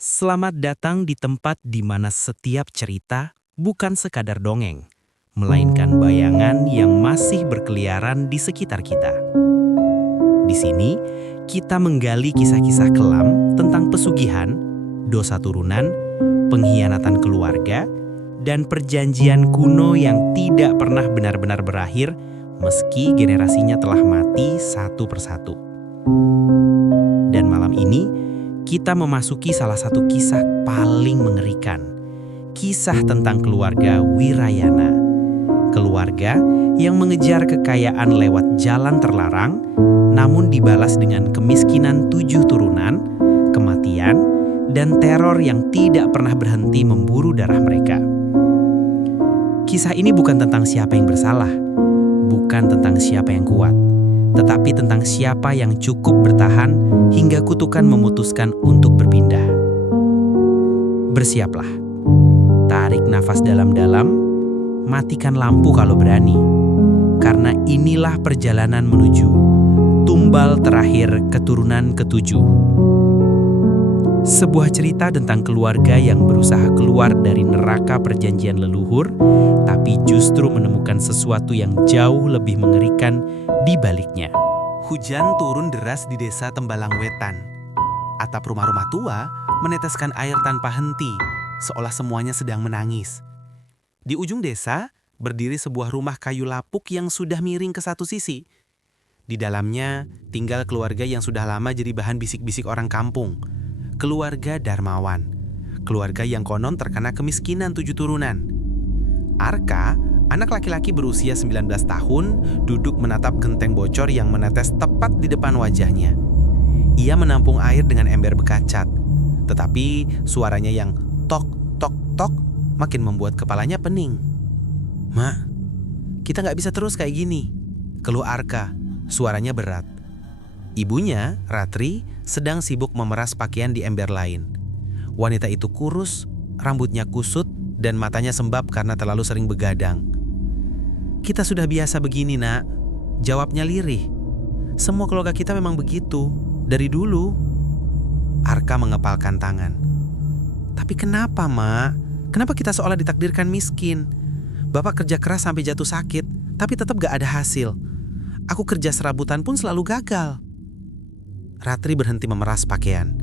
Selamat datang di tempat di mana setiap cerita bukan sekadar dongeng, melainkan bayangan yang masih berkeliaran di sekitar kita. Di sini, kita menggali kisah-kisah kelam tentang pesugihan, dosa turunan, pengkhianatan keluarga, dan perjanjian kuno yang tidak pernah benar-benar berakhir meski generasinya telah mati satu persatu. Dan malam ini, kita memasuki salah satu kisah paling mengerikan. Kisah tentang keluarga Wirayana. Keluarga yang mengejar kekayaan lewat jalan terlarang, namun dibalas dengan kemiskinan 7 turunan, kematian, dan teror yang tidak pernah berhenti memburu darah mereka. Kisah ini bukan tentang siapa yang bersalah, bukan tentang siapa yang kuat, tetapi tentang siapa yang cukup bertahan hingga kutukan memutuskan untuk berpindah. Bersiaplah. Tarik nafas dalam-dalam, matikan lampu kalau berani. Karena inilah perjalanan menuju tumbal terakhir keturunan ke-7. Sebuah cerita tentang keluarga yang berusaha keluar dari neraka perjanjian leluhur, tapi justru menemukan sesuatu yang jauh lebih mengerikan di baliknya. Hujan turun deras di desa Tembalang Wetan. Atap rumah-rumah tua meneteskan air tanpa henti, seolah semuanya sedang menangis. Di ujung desa, berdiri sebuah rumah kayu lapuk yang sudah miring ke satu sisi. Di dalamnya, tinggal keluarga yang sudah lama jadi bahan bisik-bisik orang kampung. Keluarga Darmawan. Keluarga yang konon terkena kemiskinan 7 turunan. Arka, anak laki-laki berusia 19 tahun, duduk menatap genteng bocor yang menetes tepat di depan wajahnya. Ia menampung air dengan ember bekacat, tetapi suaranya yang tok, tok, tok makin membuat kepalanya pening. "Mak, kita nggak bisa terus kayak gini," keluh Arka, suaranya berat. Ibunya, Ratri, sedang sibuk memeras pakaian di ember lain. Wanita itu kurus, rambutnya kusut, dan matanya sembab karena terlalu sering begadang. "Kita sudah biasa begini, Nak," jawabnya lirih. "Semua keluarga kita memang begitu, dari dulu." Arka mengepalkan tangan. "Tapi kenapa, Mak? Kenapa kita seolah ditakdirkan miskin? Bapak kerja keras sampai jatuh sakit, tapi tetap gak ada hasil. Aku kerja serabutan pun selalu gagal." Ratri berhenti memeras pakaian.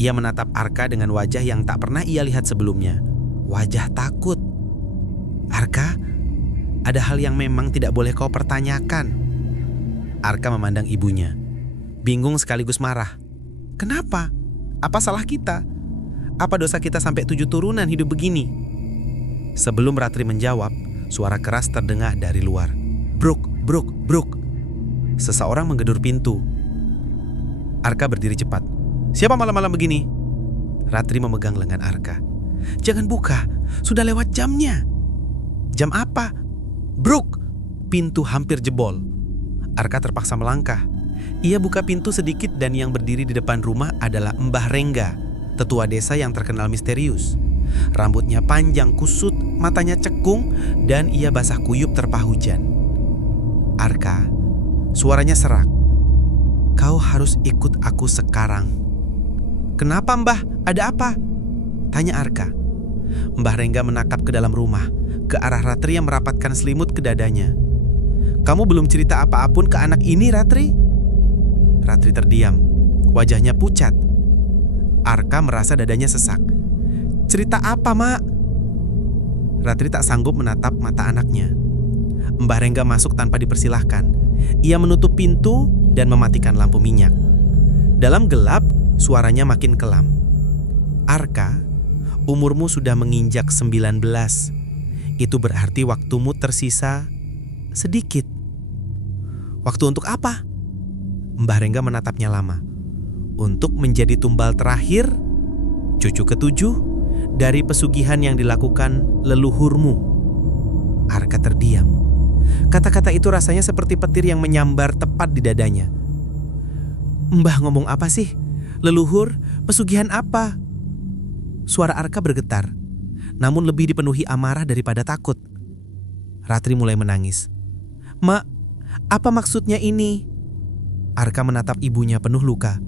Ia menatap Arka dengan wajah yang tak pernah ia lihat sebelumnya. Wajah takut. "Arka, ada hal yang memang tidak boleh kau pertanyakan." Arka memandang ibunya, bingung sekaligus marah. "Kenapa? Apa salah kita? Apa dosa kita sampai 7 turunan hidup begini?" Sebelum Ratri menjawab, suara keras terdengar dari luar. "Bruk, bruk, bruk." Seseorang menggedor pintu. Arka berdiri cepat. "Siapa malam-malam begini?" Ratri memegang lengan Arka. "Jangan buka, sudah lewat jamnya." "Jam apa?" "Bruk!" Pintu hampir jebol. Arka terpaksa melangkah. Ia buka pintu sedikit dan yang berdiri di depan rumah adalah Mbah Rengga, tetua desa yang terkenal misterius. Rambutnya panjang kusut, matanya cekung, dan ia basah kuyup terpah hujan. "Arka," suaranya serak, "kau harus ikut aku sekarang." "Kenapa, Mbah? Ada apa?" tanya Arka. Mbah Rengga menatap ke dalam rumah, ke arah Ratri yang merapatkan selimut ke dadanya. "Kamu belum cerita apa-apun ke anak ini, Ratri?" Ratri terdiam, wajahnya pucat. Arka merasa dadanya sesak. "Cerita apa, Mak?" Ratri tak sanggup menatap mata anaknya. Mbah Rengga masuk tanpa dipersilahkan. Ia menutup pintu dan mematikan lampu minyak. Dalam gelap, suaranya makin kelam. "Arka, umurmu sudah menginjak 19. Itu berarti waktumu tersisa sedikit." "Waktu untuk apa?" Mbah Rengga menatapnya lama. "Untuk menjadi tumbal terakhir, cucu ke-7 dari pesugihan yang dilakukan leluhurmu." Arka terdiam. Kata-kata itu rasanya seperti petir yang menyambar tepat di dadanya. "Mbah ngomong apa sih? Leluhur? Pesugihan apa?" Suara Arka bergetar, namun lebih dipenuhi amarah daripada takut. Ratri mulai menangis. "Mak, apa maksudnya ini?" Arka menatap ibunya penuh luka.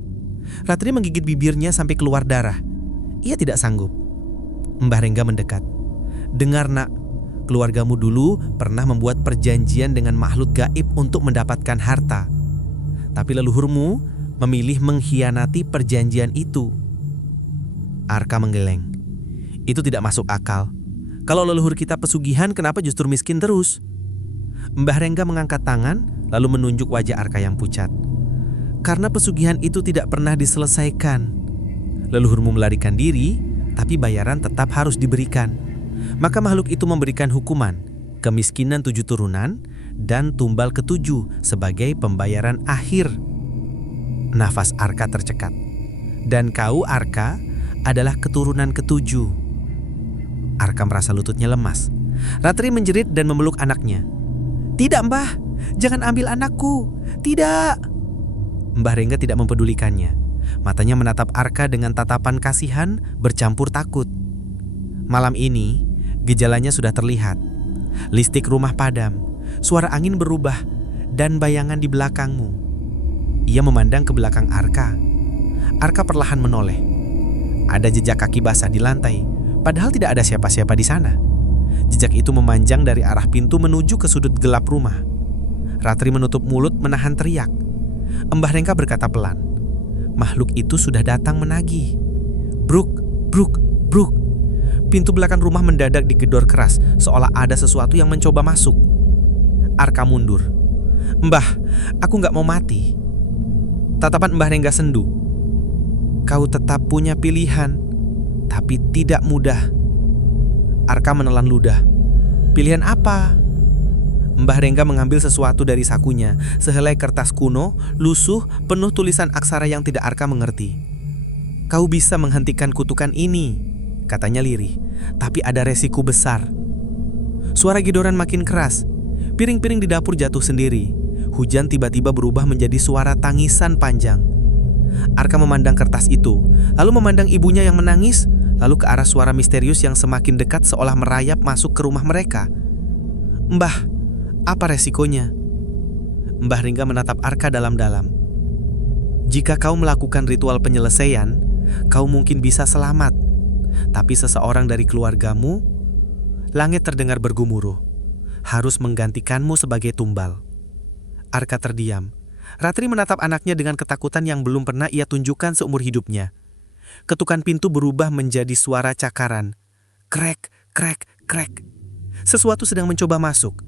Ratri menggigit bibirnya sampai keluar darah. Ia tidak sanggup. Mbah Rengga mendekat. Dengar nak, keluargamu dulu pernah membuat perjanjian dengan makhluk gaib untuk mendapatkan harta. Tapi leluhurmu memilih mengkhianati perjanjian itu. Arka menggeleng. Itu tidak masuk akal. Kalau leluhur kita pesugihan, kenapa justru miskin terus? Mbah Rengga mengangkat tangan lalu menunjuk wajah Arka yang pucat. Karena pesugihan itu tidak pernah diselesaikan. Leluhurmu melarikan diri, tapi bayaran tetap harus diberikan. Maka makhluk itu memberikan hukuman, kemiskinan 7 turunan, dan tumbal ke-7 sebagai pembayaran akhir. Nafas Arka tercekat. Dan kau, Arka, adalah keturunan ke-7. Arka merasa lututnya lemas. Ratri menjerit dan memeluk anaknya. Tidak, Mbah, jangan ambil anakku. Tidak. Mbah Rengga tidak mempedulikannya. Matanya menatap Arka dengan tatapan kasihan bercampur takut. Malam ini, gejalanya sudah terlihat. Listrik rumah padam, suara angin berubah, dan bayangan di belakangmu. Ia memandang ke belakang Arka. Arka perlahan menoleh. Ada jejak kaki basah di lantai, padahal tidak ada siapa-siapa di sana. Jejak itu memanjang dari arah pintu menuju ke sudut gelap rumah. Ratri menutup mulut menahan teriak. Mbah Rengga berkata pelan. Makhluk itu sudah datang menagih. Bruk, bruk, bruk. Pintu belakang rumah mendadak digedor keras, seolah ada sesuatu yang mencoba masuk. Arka mundur. Mbah, aku gak mau mati. Tatapan Mbah Rengga sendu. Kau tetap punya pilihan, tapi tidak mudah. Arka menelan ludah. Pilihan apa? Mbah Rengga mengambil sesuatu dari sakunya, sehelai kertas kuno, lusuh, penuh tulisan aksara yang tidak Arka mengerti. Kau bisa menghentikan kutukan ini, katanya lirih, tapi ada resiko besar. Suara gidoran makin keras. Piring-piring di dapur jatuh sendiri. Hujan tiba-tiba berubah menjadi suara tangisan panjang. Arka memandang kertas itu, lalu memandang ibunya yang menangis, lalu ke arah suara misterius yang semakin dekat seolah merayap masuk ke rumah mereka. Mbah, apa resikonya? Mbah Rengga menatap Arka dalam-dalam. Jika kau melakukan ritual penyelesaian, kau mungkin bisa selamat. Tapi seseorang dari keluargamu, langit terdengar bergemuruh, harus menggantikanmu sebagai tumbal. Arka terdiam. Ratri menatap anaknya dengan ketakutan yang belum pernah ia tunjukkan seumur hidupnya. Ketukan pintu berubah menjadi suara cakaran. Krek, krek, krek. Sesuatu sedang mencoba masuk.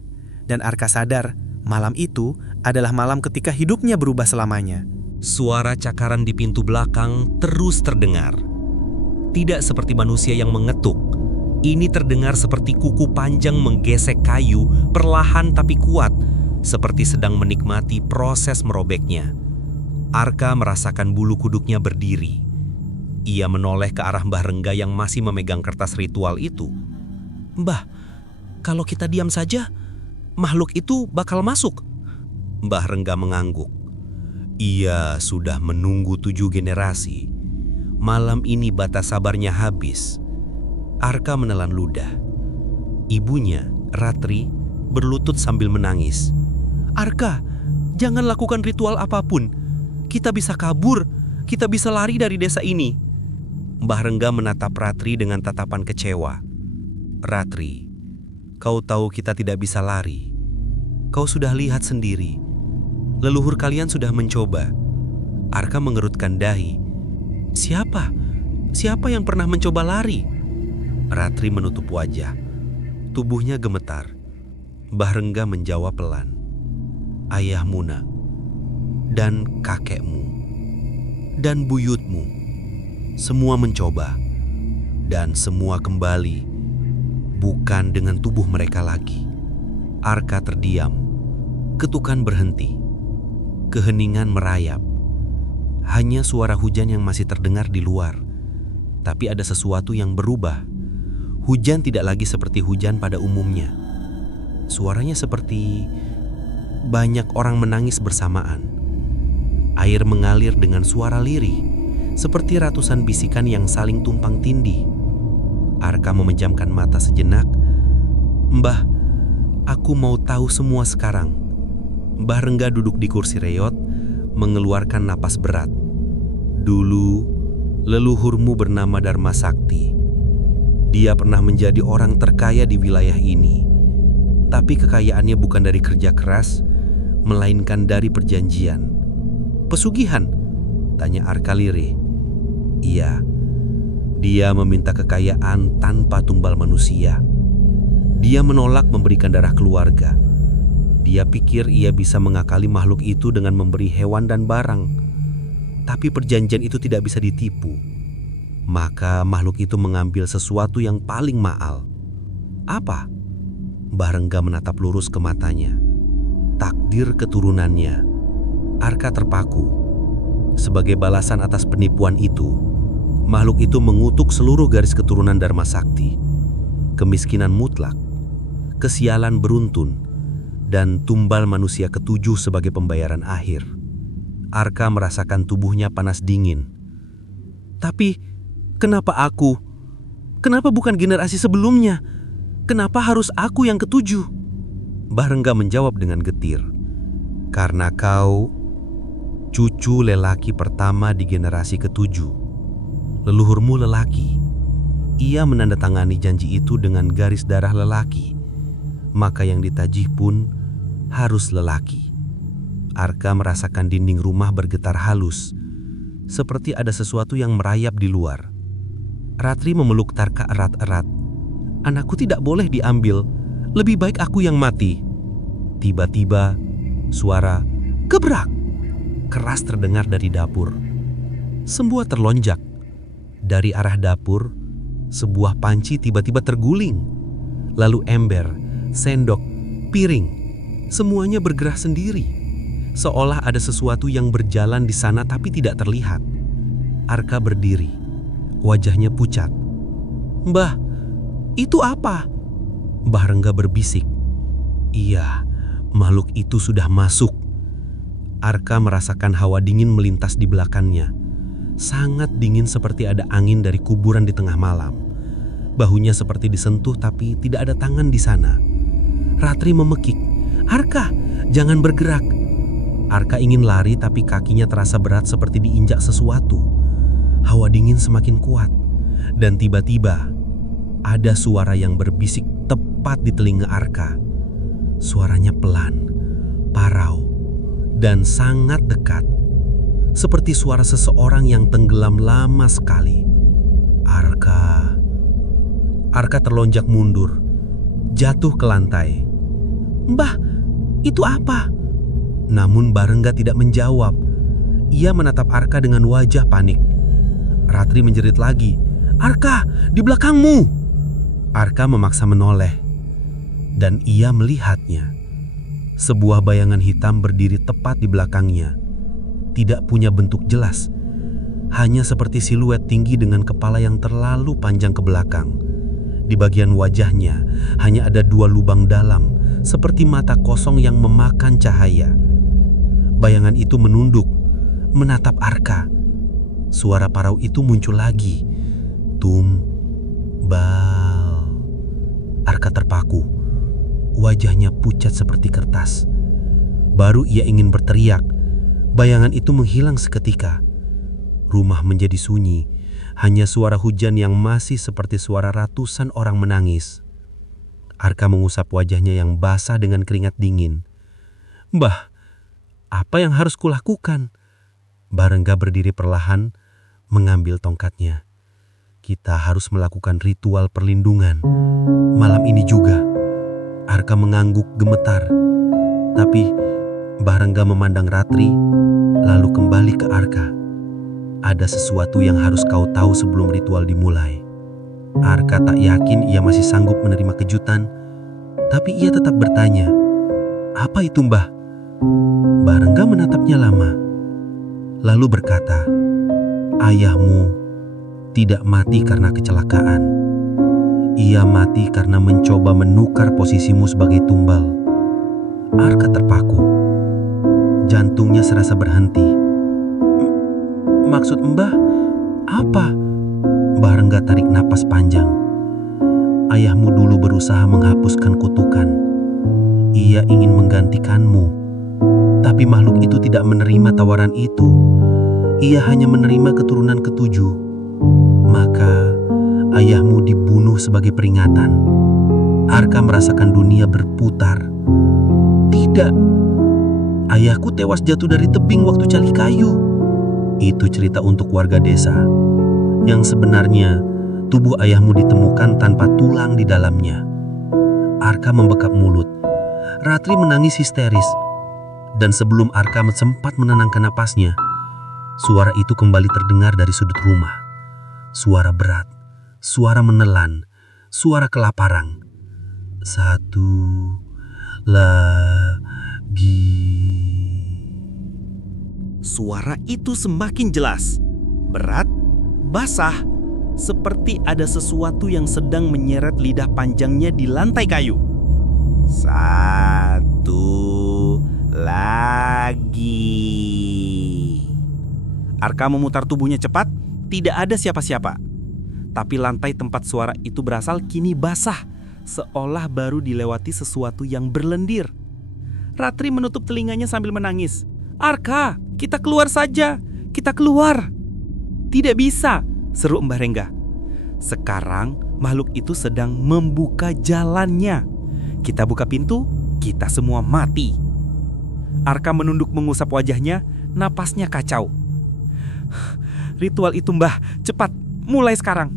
Dan Arka sadar, malam itu adalah malam ketika hidupnya berubah selamanya. Suara cakaran di pintu belakang terus terdengar. Tidak seperti manusia yang mengetuk. Ini terdengar seperti kuku panjang menggesek kayu, perlahan tapi kuat, seperti sedang menikmati proses merobeknya. Arka merasakan bulu kuduknya berdiri. Ia menoleh ke arah Mbah Rengga yang masih memegang kertas ritual itu. Mbah, kalau kita diam saja, makhluk itu bakal masuk. Mbah Rengga mengangguk. Ia sudah menunggu 7 generasi. Malam ini batas sabarnya habis. Arka menelan ludah. Ibunya, Ratri, berlutut sambil menangis. Arka, jangan lakukan ritual apapun. Kita bisa kabur, kita bisa lari dari desa ini. Mbah Rengga menatap Ratri dengan tatapan kecewa. Ratri, kau tahu kita tidak bisa lari. Kau sudah lihat sendiri. Leluhur kalian sudah mencoba. Arka mengerutkan dahi. Siapa? Siapa yang pernah mencoba lari? Ratri menutup wajah. Tubuhnya gemetar. Mbah Rengga menjawab pelan. Ayahmu nak. Dan kakekmu. Dan buyutmu. Semua mencoba. Dan semua kembali. Bukan dengan tubuh mereka lagi. Arka terdiam. Ketukan berhenti. Keheningan merayap. Hanya suara hujan yang masih terdengar di luar. Tapi ada sesuatu yang berubah. Hujan tidak lagi seperti hujan pada umumnya. Suaranya seperti banyak orang menangis bersamaan. Air mengalir dengan suara lirih, seperti ratusan bisikan yang saling tumpang tindih. Arka memejamkan mata sejenak. Mbah, aku mau tahu semua sekarang. Mbah Rengga duduk di kursi reot, mengeluarkan napas berat. Dulu, Leluhurmu bernama Dharma Sakti. Dia pernah menjadi orang terkaya di wilayah ini. Tapi kekayaannya bukan dari kerja keras, melainkan dari perjanjian. Pesugihan? Tanya Arkalire. Iya, dia meminta kekayaan tanpa tumbal manusia. Dia menolak memberikan darah keluarga. Dia pikir ia bisa mengakali makhluk itu dengan memberi hewan dan barang. Tapi perjanjian itu tidak bisa ditipu. Maka makhluk itu mengambil sesuatu yang paling mahal. Apa? Mbah Rengga menatap lurus ke matanya. Takdir keturunannya. Arka terpaku. Sebagai balasan atas penipuan itu, makhluk itu mengutuk seluruh garis keturunan Dharma Sakti. Kemiskinan mutlak, kesialan beruntun, dan tumbal manusia ketujuh sebagai pembayaran akhir. Arka merasakan tubuhnya panas dingin. Tapi, kenapa aku? Kenapa bukan generasi sebelumnya? Kenapa harus aku yang ketujuh? Mbah Rengga menjawab dengan getir. Karena kau cucu lelaki pertama di generasi ketujuh. Leluhurmu lelaki. Ia menandatangani janji itu dengan garis darah lelaki. Maka yang ditajih pun harus lelaki. Arka merasakan dinding rumah bergetar halus, seperti ada sesuatu yang merayap di luar. Ratri memeluk Tarka erat-erat. Anakku tidak boleh diambil, lebih baik aku yang mati. Tiba-tiba, suara gebrak keras terdengar dari dapur. Semua terlonjak. Dari arah dapur, sebuah panci tiba-tiba terguling. Lalu ember, sendok, piring, semuanya bergerak sendiri. Seolah ada sesuatu yang berjalan di sana tapi tidak terlihat. Arka berdiri, wajahnya pucat. Mbah, itu apa? Mbah Rengga berbisik. Iya, makhluk itu sudah masuk. Arka merasakan hawa dingin melintas di belakangnya. Sangat dingin seperti ada angin dari kuburan di tengah malam. Bahunya seperti disentuh tapi tidak ada tangan di sana. Ratri memekik. Arka, jangan bergerak. Arka ingin lari tapi kakinya terasa berat seperti diinjak sesuatu. Hawa dingin semakin kuat. Dan tiba-tiba ada suara yang berbisik tepat di telinga Arka. Suaranya pelan, parau, dan sangat dekat. Seperti suara seseorang yang tenggelam lama sekali. Arka terlonjak mundur, jatuh ke lantai. Mbah, itu apa? Namun Mbah Rengga tidak menjawab. Ia menatap Arka dengan wajah panik. Ratri menjerit lagi. Arka, di belakangmu! Arka memaksa menoleh. Dan ia melihatnya. Sebuah bayangan hitam berdiri tepat di belakangnya. Tidak punya bentuk jelas. Hanya seperti siluet tinggi dengan kepala yang terlalu panjang ke belakang. Di bagian wajahnya hanya ada dua lubang dalam, seperti mata kosong yang memakan cahaya. Bayangan itu menunduk, menatap Arka. Suara parau itu muncul lagi. Tumbal. Arka terpaku. Wajahnya pucat seperti kertas. Baru ia ingin berteriak, bayangan itu menghilang seketika. Rumah menjadi sunyi, hanya suara hujan yang masih seperti suara ratusan orang menangis. Arka mengusap wajahnya yang basah dengan keringat dingin. Mbah, apa yang harus kulakukan? Mbah Rengga berdiri perlahan, mengambil tongkatnya. Kita harus melakukan ritual perlindungan. Malam ini juga. Arka mengangguk gemetar. Tapi Mbah Rengga memandang Ratri, lalu kembali ke Arka. Ada sesuatu yang harus kau tahu sebelum ritual dimulai. Arka tak yakin ia masih sanggup menerima kejutan, tapi ia tetap bertanya. Apa itu, Mbah? Mbah Rengga menatapnya lama, lalu berkata, ayahmu tidak mati karena kecelakaan. Ia mati karena mencoba menukar posisimu sebagai tumbal. Arka terpaku. Jantungnya serasa berhenti. Maksud Mbah apa? Mbah Rengga tarik napas panjang. Ayahmu dulu berusaha menghapuskan kutukan. Ia ingin menggantikanmu. Tapi makhluk itu tidak menerima tawaran itu. Ia hanya menerima keturunan ketujuh. Maka ayahmu dibunuh sebagai peringatan. Arka merasakan dunia berputar. Tidak, ayahku tewas jatuh dari tebing waktu cali kayu. Itu cerita untuk warga desa. Yang sebenarnya, tubuh ayahmu ditemukan tanpa tulang di dalamnya. Arka membekap mulut. Ratri menangis histeris. Dan sebelum Arka sempat menenangkan napasnya, suara itu kembali terdengar dari sudut rumah. Suara berat, suara menelan, suara kelaparan. Satu lagi. Suara itu semakin jelas, berat, basah, seperti ada sesuatu yang sedang menyeret lidah panjangnya di lantai kayu. Satu lagi. Arka memutar tubuhnya cepat, tidak ada siapa-siapa. Tapi lantai tempat suara itu berasal kini basah, seolah baru dilewati sesuatu yang berlendir. Ratri menutup telinganya sambil menangis. "Arka, kita keluar saja, kita keluar." "Tidak bisa," seru Mbah Rengga. Sekarang makhluk itu sedang membuka jalannya. Kita buka pintu, kita semua mati. Arka menunduk mengusap wajahnya, napasnya kacau. "Ritual itu, Mbah, cepat, mulai sekarang."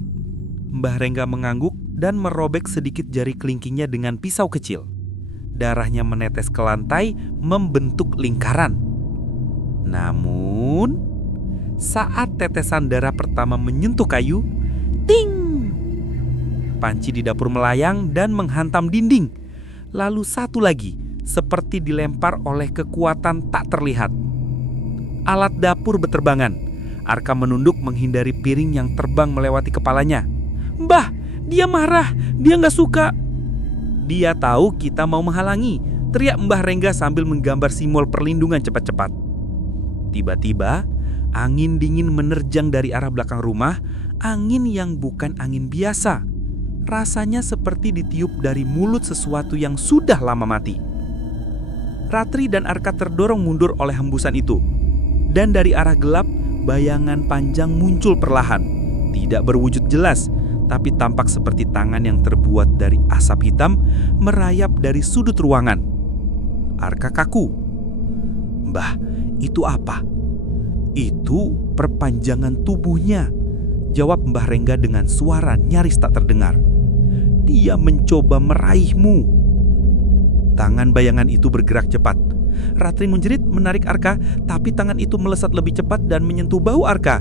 Mbah Rengga mengangguk dan merobek sedikit jari kelingkingnya dengan pisau kecil. Darahnya menetes ke lantai, membentuk lingkaran. Namun, saat tetesan darah pertama menyentuh kayu, ting! Panci di dapur melayang dan menghantam dinding. Lalu satu lagi, seperti dilempar oleh kekuatan tak terlihat. Alat dapur beterbangan. Arka menunduk menghindari piring yang terbang melewati kepalanya. "Mbah, dia marah, dia nggak suka." "Dia tahu kita mau menghalangi," teriak Mbah Rengga sambil menggambar simbol perlindungan cepat-cepat. Tiba-tiba, angin dingin menerjang dari arah belakang rumah, angin yang bukan angin biasa. Rasanya seperti ditiup dari mulut sesuatu yang sudah lama mati. Ratri dan Arka terdorong mundur oleh hembusan itu. Dan dari arah gelap, bayangan panjang muncul perlahan. Tidak berwujud jelas, tapi tampak seperti tangan yang terbuat dari asap hitam merayap dari sudut ruangan. Arka kaku. "Mbah, itu apa?" "Itu perpanjangan tubuhnya," jawab Mbah Rengga dengan suara nyaris tak terdengar. "Dia mencoba meraihmu." Tangan bayangan itu bergerak cepat. Ratri menjerit menarik Arka, tapi tangan itu melesat lebih cepat dan menyentuh bahu Arka.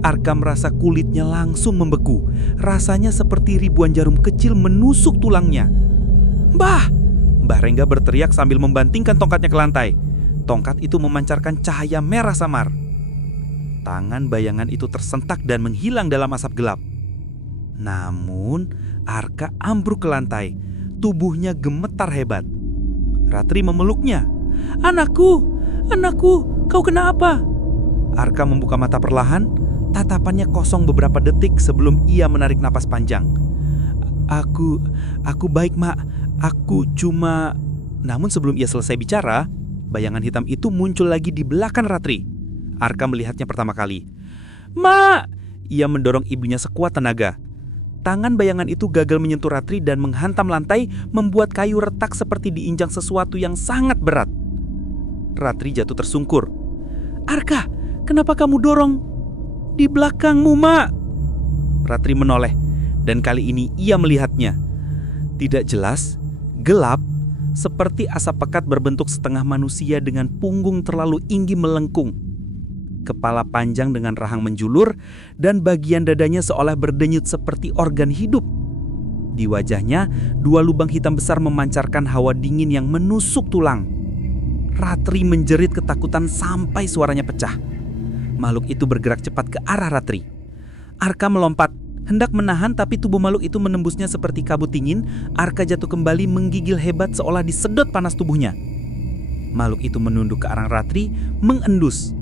Arka merasa kulitnya langsung membeku. Rasanya seperti ribuan jarum kecil menusuk tulangnya. "Mbah!" Mbah Rengga berteriak sambil membantingkan tongkatnya ke lantai. Tongkat itu memancarkan cahaya merah samar. Tangan bayangan itu tersentak dan menghilang dalam asap gelap. Namun, Arka ambruk ke lantai. Tubuhnya gemetar hebat. Ratri memeluknya. "Anakku, anakku, kau kenapa?" Arka membuka mata perlahan, tatapannya kosong beberapa detik sebelum ia menarik napas panjang. Aku baik, Mak. Aku cuma..." Namun sebelum ia selesai bicara, bayangan hitam itu muncul lagi di belakang Ratri. Arka melihatnya pertama kali. "Mak!" Ia mendorong ibunya sekuat tenaga. Tangan bayangan itu gagal menyentuh Ratri dan menghantam lantai, membuat kayu retak seperti diinjak sesuatu yang sangat berat. Ratri jatuh tersungkur. "Arka, kenapa kamu dorong?" "Di belakangmu, Mak." Ratri menoleh, dan kali ini ia melihatnya. Tidak jelas, gelap, seperti asap pekat berbentuk setengah manusia dengan punggung terlalu tinggi melengkung. Kepala panjang dengan rahang menjulur, dan bagian dadanya seolah berdenyut seperti organ hidup. Di wajahnya, 2 lubang hitam besar memancarkan hawa dingin yang menusuk tulang. Ratri menjerit ketakutan sampai suaranya pecah. Makhluk itu bergerak cepat ke arah Ratri. Arka melompat, hendak menahan, tapi tubuh makhluk itu menembusnya seperti kabut dingin. Arka jatuh kembali menggigil hebat seolah disedot panas tubuhnya. Makhluk itu menunduk ke arah Ratri, mengendus.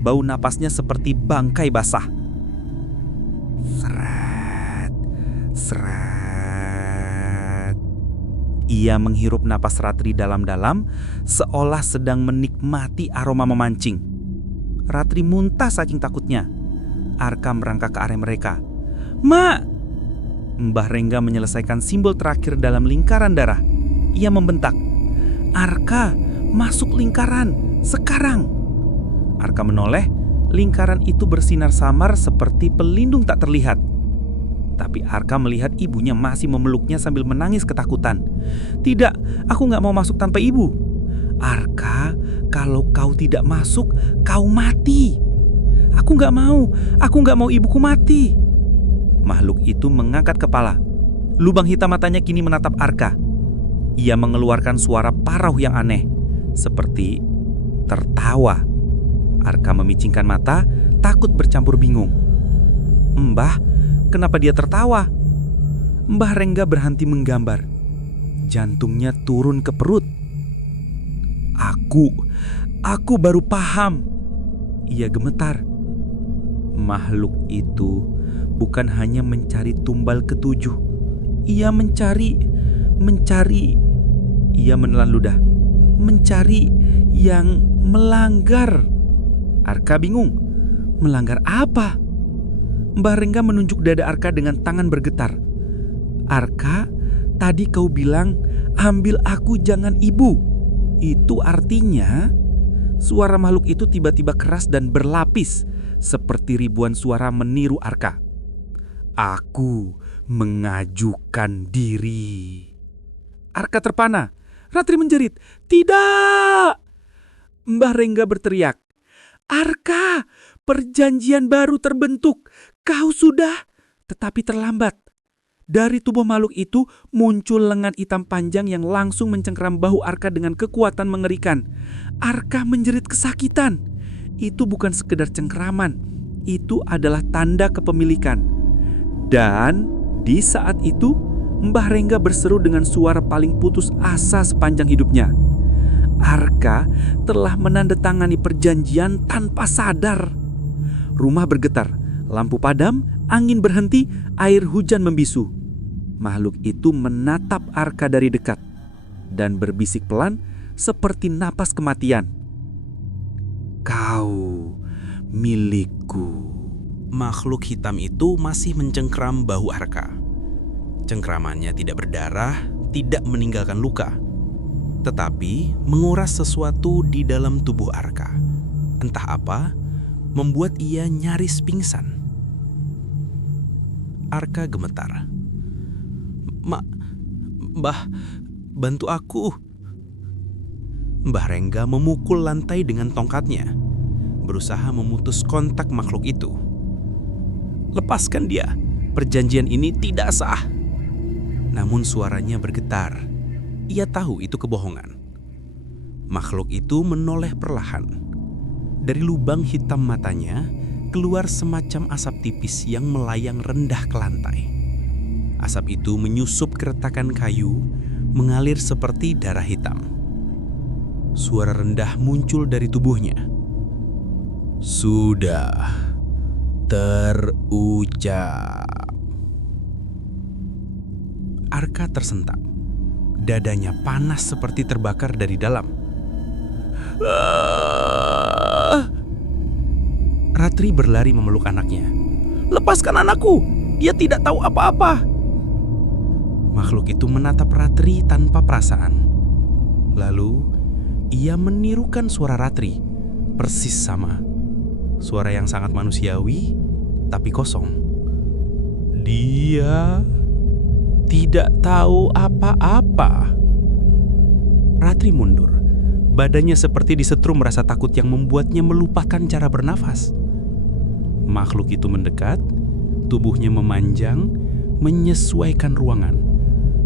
Bau napasnya seperti bangkai basah. Seret, seret. Ia menghirup napas Ratri dalam-dalam, seolah sedang menikmati aroma memancing. Ratri muntah saking takutnya. Arka merangkak ke arah mereka. "Mak!" Mbah Rengga menyelesaikan simbol terakhir dalam lingkaran darah. Ia membentak, "Arka, masuk lingkaran, sekarang!" Arka menoleh, lingkaran itu bersinar samar seperti pelindung tak terlihat. Tapi Arka melihat ibunya masih memeluknya sambil menangis ketakutan. "Tidak, aku gak mau masuk tanpa ibu." "Arka, kalau kau tidak masuk, kau mati." Aku gak mau ibuku mati." Makhluk itu mengangkat kepala. Lubang hitam matanya kini menatap Arka. Ia mengeluarkan suara parau yang aneh, seperti tertawa. Arka memicingkan mata, takut bercampur bingung. "Mbah, kenapa dia tertawa?" Mbah Rengga berhenti menggambar. Jantungnya turun ke perut. Aku baru paham." Ia gemetar. Makhluk itu bukan hanya mencari tumbal ketujuh. Ia mencari. Ia menelan ludah. Mencari yang melanggar. Arka bingung. Melanggar apa? Mbah Rengga menunjuk dada Arka dengan tangan bergetar. "Arka, tadi kau bilang, 'Ambil aku, jangan ibu.' Itu artinya..." Suara makhluk itu tiba-tiba keras dan berlapis, seperti ribuan suara meniru Arka. "Aku mengajukan diri." Arka terpana. Ratri menjerit, "Tidak!" Mbah Rengga berteriak, "Arka, perjanjian baru terbentuk. Kau sudah..." Tetapi terlambat. Dari tubuh makhluk itu muncul lengan hitam panjang yang langsung mencengkeram bahu Arka dengan kekuatan mengerikan. Arka menjerit kesakitan. Itu bukan sekedar cengkeraman, itu adalah tanda kepemilikan. Dan di saat itu, Mbah Rengga berseru dengan suara paling putus asa sepanjang hidupnya. Arka telah menandatangani perjanjian tanpa sadar. Rumah bergetar, lampu padam, angin berhenti, air hujan membisu. Makhluk itu menatap Arka dari dekat dan berbisik pelan seperti napas kematian. "Kau milikku." Makhluk hitam itu masih mencengkeram bahu Arka. Cengkeramannya tidak berdarah, tidak meninggalkan luka, tetapi menguras sesuatu di dalam tubuh Arka. Entah apa, membuat ia nyaris pingsan. Arka gemetar. Mbah, bantu aku." Mbah Rengga memukul lantai dengan tongkatnya, berusaha memutus kontak makhluk itu. "Lepaskan dia, perjanjian ini tidak sah." Namun suaranya bergetar. Ia tahu itu kebohongan. Makhluk itu menoleh perlahan. Dari lubang hitam matanya keluar semacam asap tipis yang melayang rendah ke lantai. Asap itu menyusup ke retakan kayu, mengalir seperti darah hitam. Suara rendah muncul dari tubuhnya. "Sudah terucap." Arka tersentak. Dadanya panas seperti terbakar dari dalam. Ratri berlari memeluk anaknya. "Lepaskan anakku, dia tidak tahu apa-apa." Makhluk itu menatap Ratri tanpa perasaan. Lalu ia menirukan suara Ratri, persis sama. Suara yang sangat manusiawi, tapi kosong. "Dia tidak tahu apa-apa." Ratri mundur. Badannya seperti disetrum rasa takut yang membuatnya melupakan cara bernafas. Makhluk itu mendekat, tubuhnya memanjang, menyesuaikan ruangan,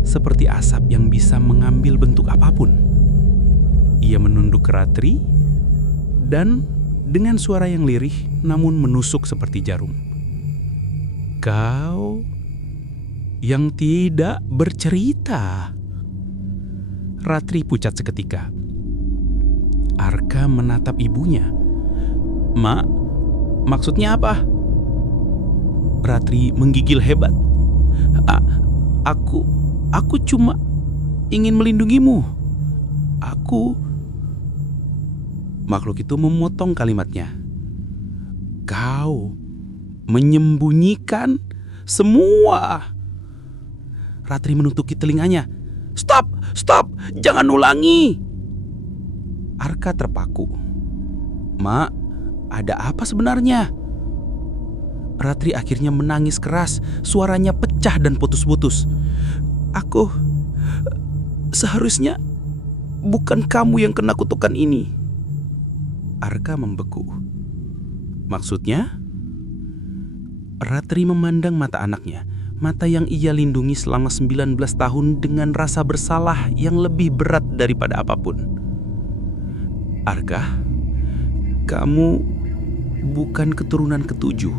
seperti asap yang bisa mengambil bentuk apapun. Ia menunduk ke Ratri dan dengan suara yang lirih namun menusuk seperti jarum. "Kau yang tidak bercerita." Ratri pucat seketika. Arka menatap ibunya. "Mak, maksudnya apa?" Ratri menggigil hebat. Aku cuma ingin melindungimu. Makhluk itu memotong kalimatnya. "Kau menyembunyikan Semua. Ratri menutupi telinganya. Stop, stop, jangan ulangi. Arka terpaku. Mak, ada apa sebenarnya? Ratri akhirnya menangis keras, suaranya pecah dan putus-putus. Aku, seharusnya bukan kamu yang kena kutukan ini. Arka membeku. Maksudnya? Ratri memandang mata anaknya, mata yang ia lindungi selama 19 tahun dengan rasa bersalah yang lebih berat daripada apapun. Arka, kamu bukan keturunan ketujuh.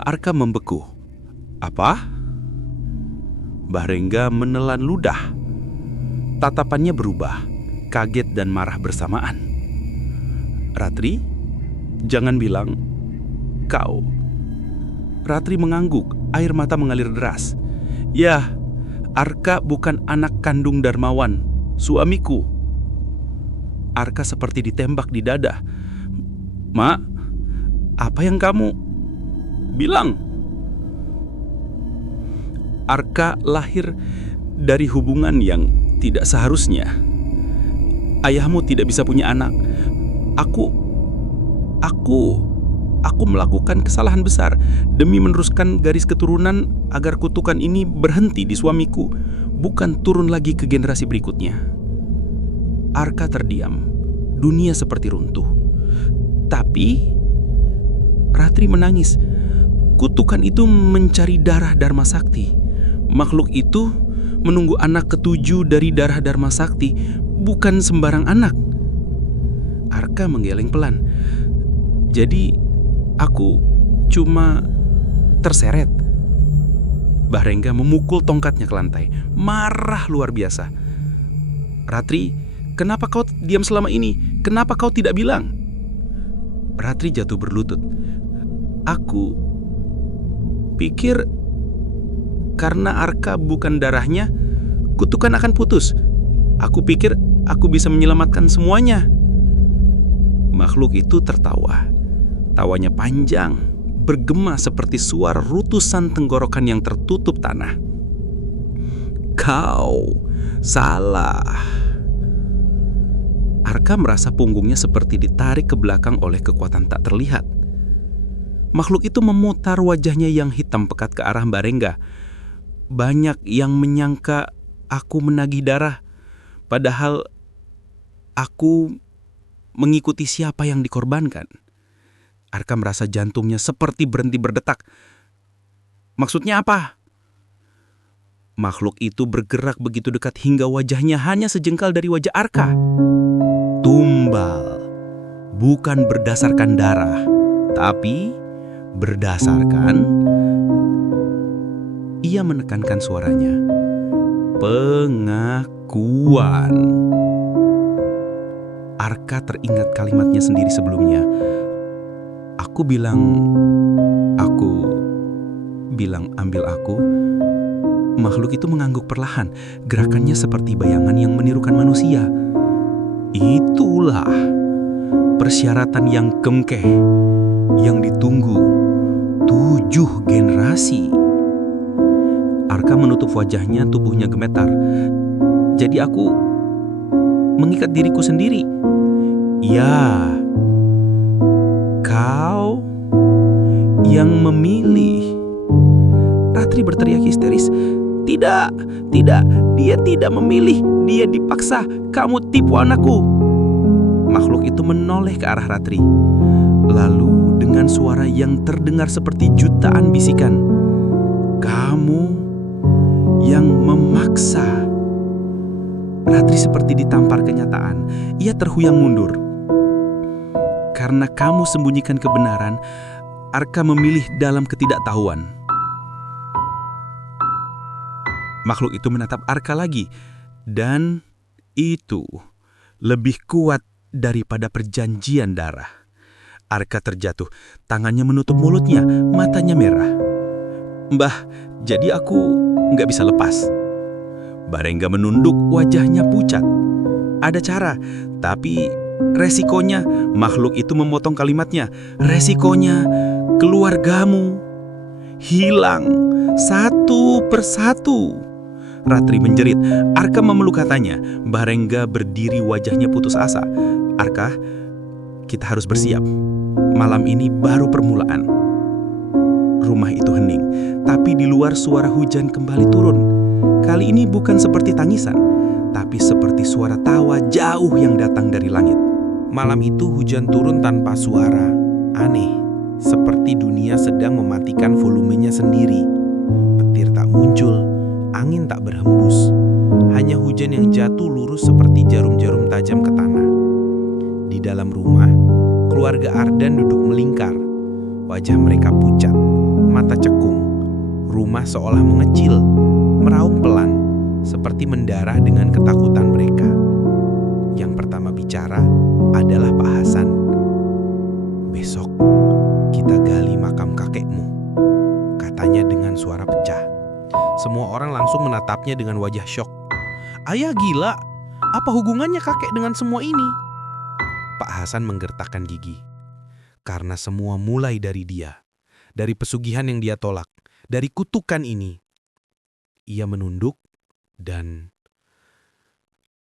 Arka membeku. Apa? Bahrengga menelan ludah. Tatapannya berubah, kaget dan marah bersamaan. Ratri, jangan bilang kau. Ratri mengangguk, air mata mengalir deras. Ya, Arka bukan anak kandung Darmawan, suamiku. Arka seperti ditembak di dada. Mak, apa yang kamu bilang? Arka lahir dari hubungan yang tidak seharusnya. Ayahmu tidak bisa punya anak. Aku melakukan kesalahan besar demi meneruskan garis keturunan agar kutukan ini berhenti di suamiku, bukan turun lagi ke generasi berikutnya. Arka terdiam, dunia seperti runtuh. Tapi Ratri menangis. Kutukan itu mencari darah Dharma Sakti. Makhluk itu menunggu anak ketujuh dari darah Dharma Sakti, bukan sembarang anak. Arka menggeleng pelan. Jadi aku cuma terseret. Bahrengga memukul tongkatnya ke lantai, marah luar biasa. Ratri, kenapa kau diam selama ini? Kenapa kau tidak bilang? Ratri jatuh berlutut. Aku pikir karena Arka bukan darahnya, kutukan akan putus. Aku pikir aku bisa menyelamatkan semuanya. Makhluk itu tertawa. Tawanya panjang, bergema seperti suara rutusan tenggorokan yang tertutup tanah. Kau salah. Arka merasa punggungnya seperti ditarik ke belakang oleh kekuatan tak terlihat. Makhluk itu memutar wajahnya yang hitam pekat ke arah Bahrengga. Banyak yang menyangka aku menagih darah, padahal aku mengikuti siapa yang dikorbankan. Arka merasa jantungnya seperti berhenti berdetak. Maksudnya apa? Makhluk itu bergerak begitu dekat hingga wajahnya hanya sejengkal dari wajah Arka. Tumbal, bukan berdasarkan darah, tapi berdasarkan, ia menekankan suaranya, pengakuan. Arka teringat kalimatnya sendiri sebelumnya. Aku bilang ambil aku. Makhluk itu mengangguk perlahan, gerakannya seperti bayangan yang menirukan manusia. Itulah persyaratan yang kemkeh, yang ditunggu 7 generasi. Arka menutup wajahnya, tubuhnya gemetar. Jadi aku mengikat diriku sendiri. Ya, kau yang memilih. Ratri berteriak histeris. Tidak, dia tidak memilih, dia dipaksa. Kamu tipu anakku. Makhluk itu menoleh ke arah Ratri. Lalu dengan suara yang terdengar seperti jutaan bisikan, kamu yang memaksa. Ratri seperti ditampar kenyataan. Ia terhuyang mundur. Karena kamu sembunyikan kebenaran, Arka memilih dalam ketidaktahuan. Makhluk itu menatap Arka lagi. Dan itu lebih kuat daripada perjanjian darah. Arka terjatuh, tangannya menutup mulutnya, matanya merah. Mbah, jadi aku nggak bisa lepas. Bahrengga menunduk, wajahnya pucat. Ada cara, tapi resikonya, makhluk itu memotong kalimatnya. Resikonya keluargamu hilang satu persatu. Ratri menjerit. Arka memeluk katanya. Mbah Rengga berdiri, wajahnya putus asa. Arka, kita harus bersiap. Malam ini baru permulaan. Rumah itu hening, tapi di luar suara hujan kembali turun. Kali ini bukan seperti tangisan, tapi seperti suara tawa jauh yang datang dari langit. Malam itu hujan turun tanpa suara. Aneh, seperti dunia sedang mematikan volumenya sendiri. Petir tak muncul, angin tak berhembus. Hanya hujan yang jatuh lurus seperti jarum-jarum tajam ke tanah. Di dalam rumah, keluarga Ardan duduk melingkar. Wajah mereka pucat, mata cekung. Rumah seolah mengecil, meraung pelan, seperti mendarah dengan ketakutan mereka. Yang pertama bicara adalah Pak Hasan. "Besok kita gali makam kakekmu," katanya dengan suara pecah. Semua orang langsung menatapnya dengan wajah syok. "Ayah gila, apa hubungannya kakek dengan semua ini?" Pak Hasan menggertakkan gigi. Karena semua mulai dari dia, dari pesugihan yang dia tolak, dari kutukan ini. Ia menunduk dan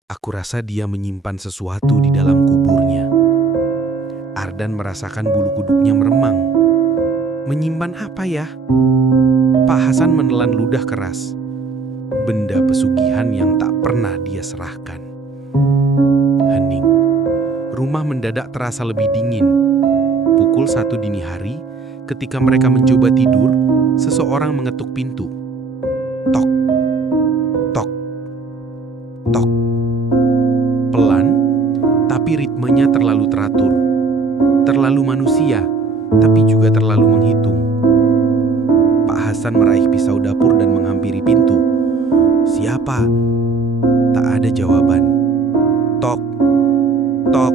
aku rasa dia menyimpan sesuatu di dalam kuburnya. Ardan merasakan bulu kuduknya meremang. Menyimpan apa ya? Pak Hasan menelan ludah keras. Benda pesugihan yang tak pernah dia serahkan. Hening. Rumah mendadak terasa lebih dingin. Pukul 1 dini hari, ketika mereka mencoba tidur, seseorang mengetuk pintu. Tok, tok, tok. Pelan, tapi ritmenya terlalu teratur. Terlalu manusia, tapi juga terlalu menghitung. Pak Hasan meraih pisau dapur dan menghampiri pintu. "Siapa?" Tak ada jawaban. Tok, tok,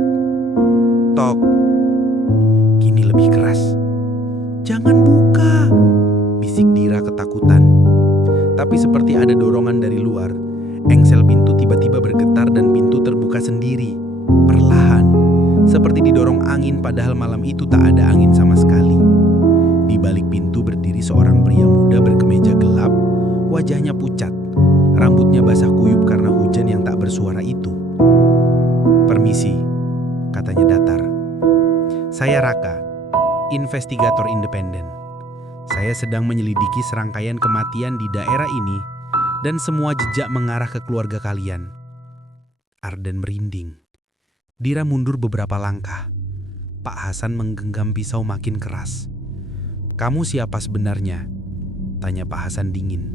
tok. Kini lebih keras. "Jangan buka," bisik Dira ketakutan. Tapi seperti ada dorongan dari luar, engsel pintu tiba-tiba bergetar dan pintu terbuka sendiri, perlahan, seperti didorong angin padahal malam itu tak ada angin sama sekali. Di balik pintu berdiri seorang pria muda berkemeja gelap, wajahnya pucat, rambutnya basah kuyup karena hujan yang tak bersuara itu. "Permisi," katanya datar. "Saya Raka, investigator independen. Saya sedang menyelidiki serangkaian kematian di daerah ini dan semua jejak mengarah ke keluarga kalian." Ardan merinding. Dira mundur beberapa langkah. Pak Hasan menggenggam pisau makin keras. "Kamu siapa sebenarnya?" tanya Pak Hasan dingin.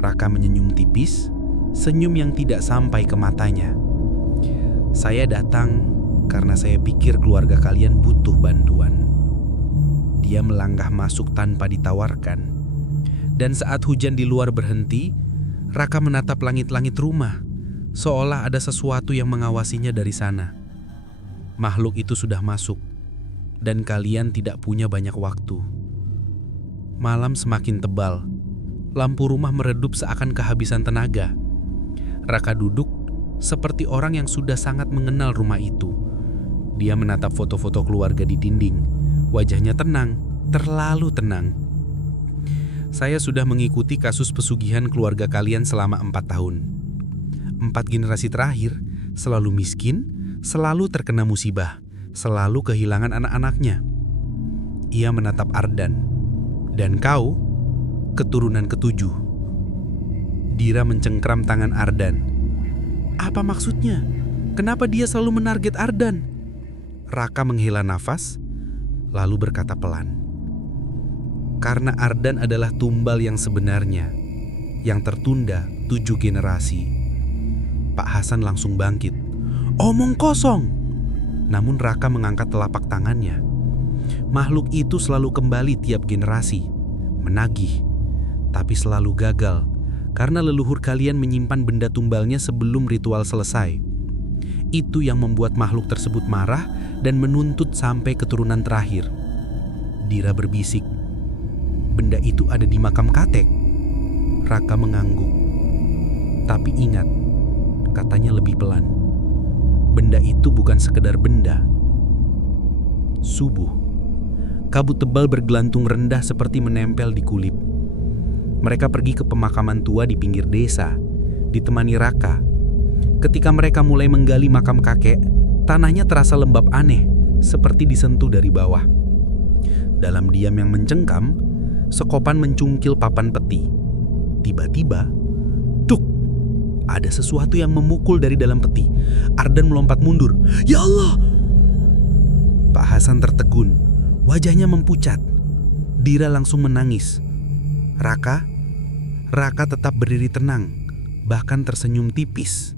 Raka menyenyum tipis, senyum yang tidak sampai ke matanya. "Saya datang karena saya pikir keluarga kalian butuh bantuan." Dia melangkah masuk tanpa ditawarkan. Dan saat hujan di luar berhenti, Raka menatap langit-langit rumah, seolah ada sesuatu yang mengawasinya dari sana. Makhluk itu sudah masuk, dan kalian tidak punya banyak waktu. Malam semakin tebal, lampu rumah meredup seakan kehabisan tenaga. Raka duduk seperti orang yang sudah sangat mengenal rumah itu. Dia menatap foto-foto keluarga di dinding. Wajahnya tenang, terlalu tenang. "Saya sudah mengikuti kasus pesugihan keluarga kalian selama 4 tahun. 4 generasi terakhir selalu miskin, selalu terkena musibah, selalu kehilangan anak-anaknya." Ia menatap Ardan. "Dan kau, keturunan ke-7. Dira mencengkram tangan Ardan. "Apa maksudnya? Kenapa dia selalu menarget Ardan?" Raka menghela nafas, lalu berkata pelan. "Karena Ardan adalah tumbal yang sebenarnya, yang tertunda 7 generasi. Pak Hasan langsung bangkit. "Omong kosong!" Namun Raka mengangkat telapak tangannya. "Makhluk itu selalu kembali tiap generasi, menagih, tapi selalu gagal, karena leluhur kalian menyimpan benda tumbalnya sebelum ritual selesai. Itu yang membuat makhluk tersebut marah dan menuntut sampai keturunan terakhir." Dira berbisik, "Benda itu ada di makam Katek." Raka mengangguk. "Tapi ingat," katanya lebih pelan, "benda itu bukan sekedar benda. Subuh. Kabut tebal bergelantung rendah seperti menempel di kulit. Mereka pergi ke pemakaman tua di pinggir desa, ditemani Raka. Ketika mereka mulai menggali makam kakek, tanahnya terasa lembab aneh, seperti disentuh dari bawah. Dalam diam yang mencengkam, Sekopan mencungkil papan peti. Tiba-tiba, duk! Ada sesuatu yang memukul dari dalam peti. Ardan melompat mundur. Ya Allah! Pak Hasan tertegun, wajahnya mempucat. Dira langsung menangis. Raka tetap berdiri tenang, bahkan tersenyum tipis.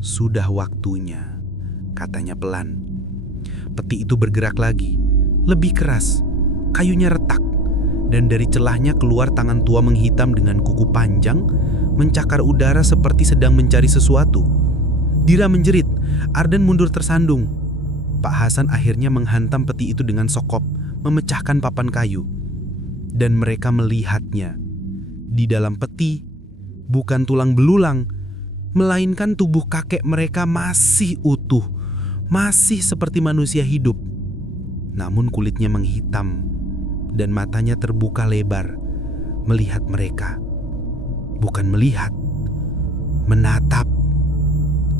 Sudah waktunya, katanya pelan. Peti itu bergerak lagi, lebih keras. Kayunya retak, dan dari celahnya keluar tangan tua menghitam dengan kuku panjang, mencakar udara seperti sedang mencari sesuatu. Dira menjerit, Ardan mundur tersandung. Pak Hasan akhirnya menghantam peti itu dengan sokop, memecahkan papan kayu. Dan mereka melihatnya. Di dalam peti, bukan tulang belulang, melainkan tubuh kakek mereka masih utuh, masih seperti manusia hidup. Namun kulitnya menghitam, dan matanya terbuka lebar, melihat mereka. Bukan melihat, menatap,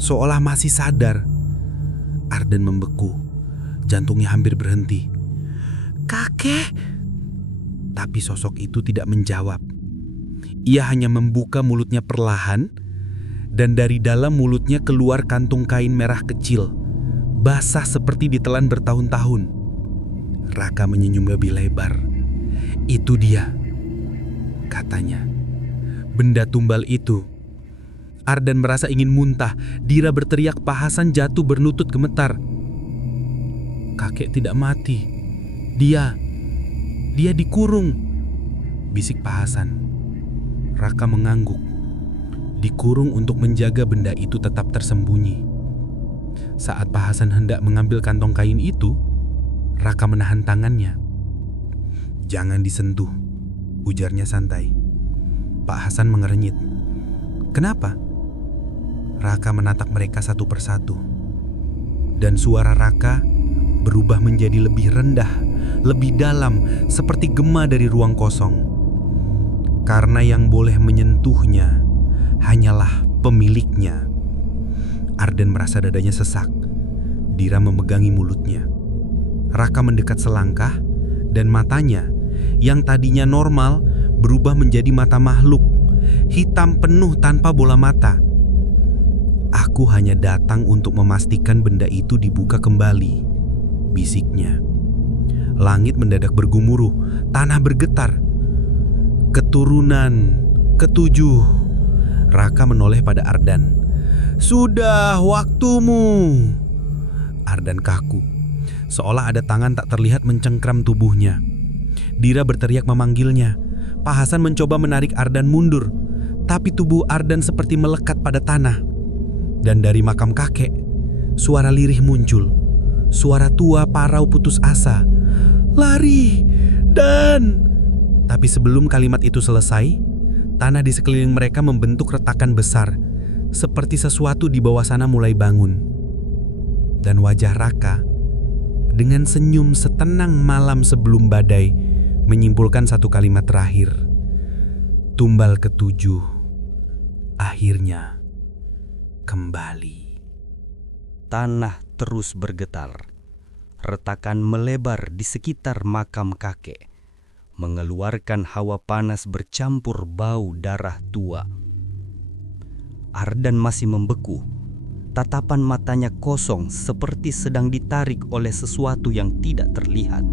seolah masih sadar. Ardan membeku, jantungnya hampir berhenti. "Kakek!" Tapi sosok itu tidak menjawab. Ia hanya membuka mulutnya perlahan, dan dari dalam mulutnya keluar kantung kain merah kecil, basah seperti ditelan bertahun-tahun. Raka menyenyum lebih lebar. "Itu dia," katanya. "Benda tumbal itu." Ardan merasa ingin muntah. Dira berteriak, Pak Hasan jatuh berlutut gemetar. "Kakek tidak mati. Dia dikurung," bisik Pak Hasan. Raka mengangguk. Dikurung untuk menjaga benda itu tetap tersembunyi. Saat Pak Hasan hendak mengambil kantong kain itu, Raka menahan tangannya. "Jangan disentuh," ujarnya santai. Pak Hasan mengernyit. "Kenapa?" Raka menatap mereka satu persatu. Dan suara Raka berubah menjadi lebih rendah, lebih dalam, seperti gema dari ruang kosong. Karena yang boleh menyentuhnya hanyalah pemiliknya. Ardan merasa dadanya sesak. Dira memegangi mulutnya. Raka mendekat selangkah, dan matanya, yang tadinya normal, berubah menjadi mata makhluk, hitam penuh tanpa bola mata. "Aku hanya datang untuk memastikan benda itu dibuka kembali," bisiknya. Langit mendadak bergemuruh, tanah bergetar. "Keturunan ketujuh." Raka menoleh pada Ardan. "Sudah waktumu." Ardan kaku, seolah ada tangan tak terlihat mencengkram tubuhnya. Dira berteriak memanggilnya. Pak Hasan mencoba menarik Ardan mundur, tapi tubuh Ardan seperti melekat pada tanah. Dan dari makam kakek, suara lirih muncul. Suara tua parau putus asa. "Lari, Dan!" Tapi sebelum kalimat itu selesai, tanah di sekeliling mereka membentuk retakan besar, seperti sesuatu di bawah sana mulai bangun. Dan wajah Raka, dengan senyum setenang malam sebelum badai, menyimpulkan satu kalimat terakhir. Tumbal ketujuh akhirnya kembali. Tanah terus bergetar. Retakan melebar di sekitar makam kakek, mengeluarkan hawa panas bercampur bau darah tua. Ardan masih membeku. Tatapan matanya kosong seperti sedang ditarik oleh sesuatu yang tidak terlihat.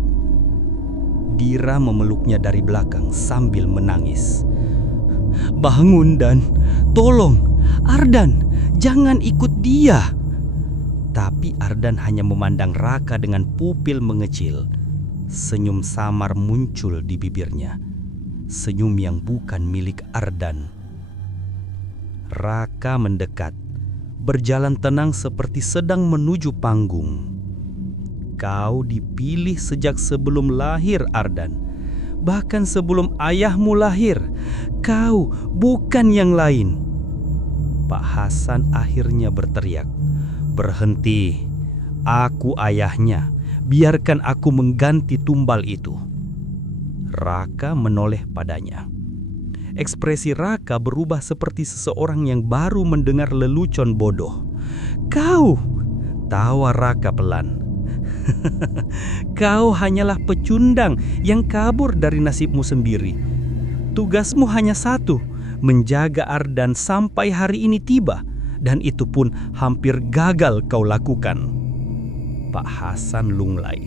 Dira memeluknya dari belakang sambil menangis. "Bangun, Dan! Tolong! Ardan! Jangan ikut dia!" Tapi Ardan hanya memandang Raka dengan pupil mengecil. Senyum samar muncul di bibirnya. Senyum yang bukan milik Ardan. Raka mendekat, berjalan tenang seperti sedang menuju panggung. "Kau dipilih sejak sebelum lahir, Ardan. Bahkan sebelum ayahmu lahir. Kau bukan yang lain." Pak Hasan akhirnya berteriak, "Berhenti. Aku ayahnya. biarkan aku mengganti tumbal itu." Raka menoleh padanya. Ekspresi Raka berubah seperti seseorang yang baru mendengar lelucon bodoh. "Kau," tawa Raka pelan. "Kau hanyalah pecundang yang kabur dari nasibmu sendiri. Tugasmu hanya satu, menjaga Ardan sampai hari ini tiba, dan itu pun hampir gagal kau lakukan." Pak Hasan lunglai.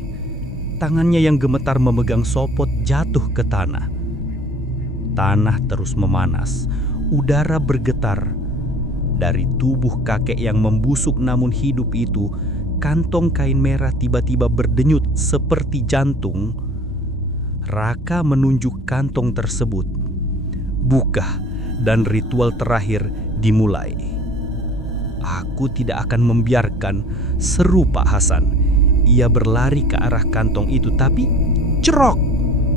Tangannya yang gemetar memegang sopot jatuh ke tanah. Tanah terus memanas, udara bergetar. Dari tubuh kakek yang membusuk namun hidup itu, kantong kain merah tiba-tiba berdenyut seperti jantung. Raka menunjuk kantong tersebut. Buka, dan ritual terakhir dimulai. "Aku tidak akan membiarkan," seru Pak Hasan. Ia berlari ke arah kantong itu, tapi cerok!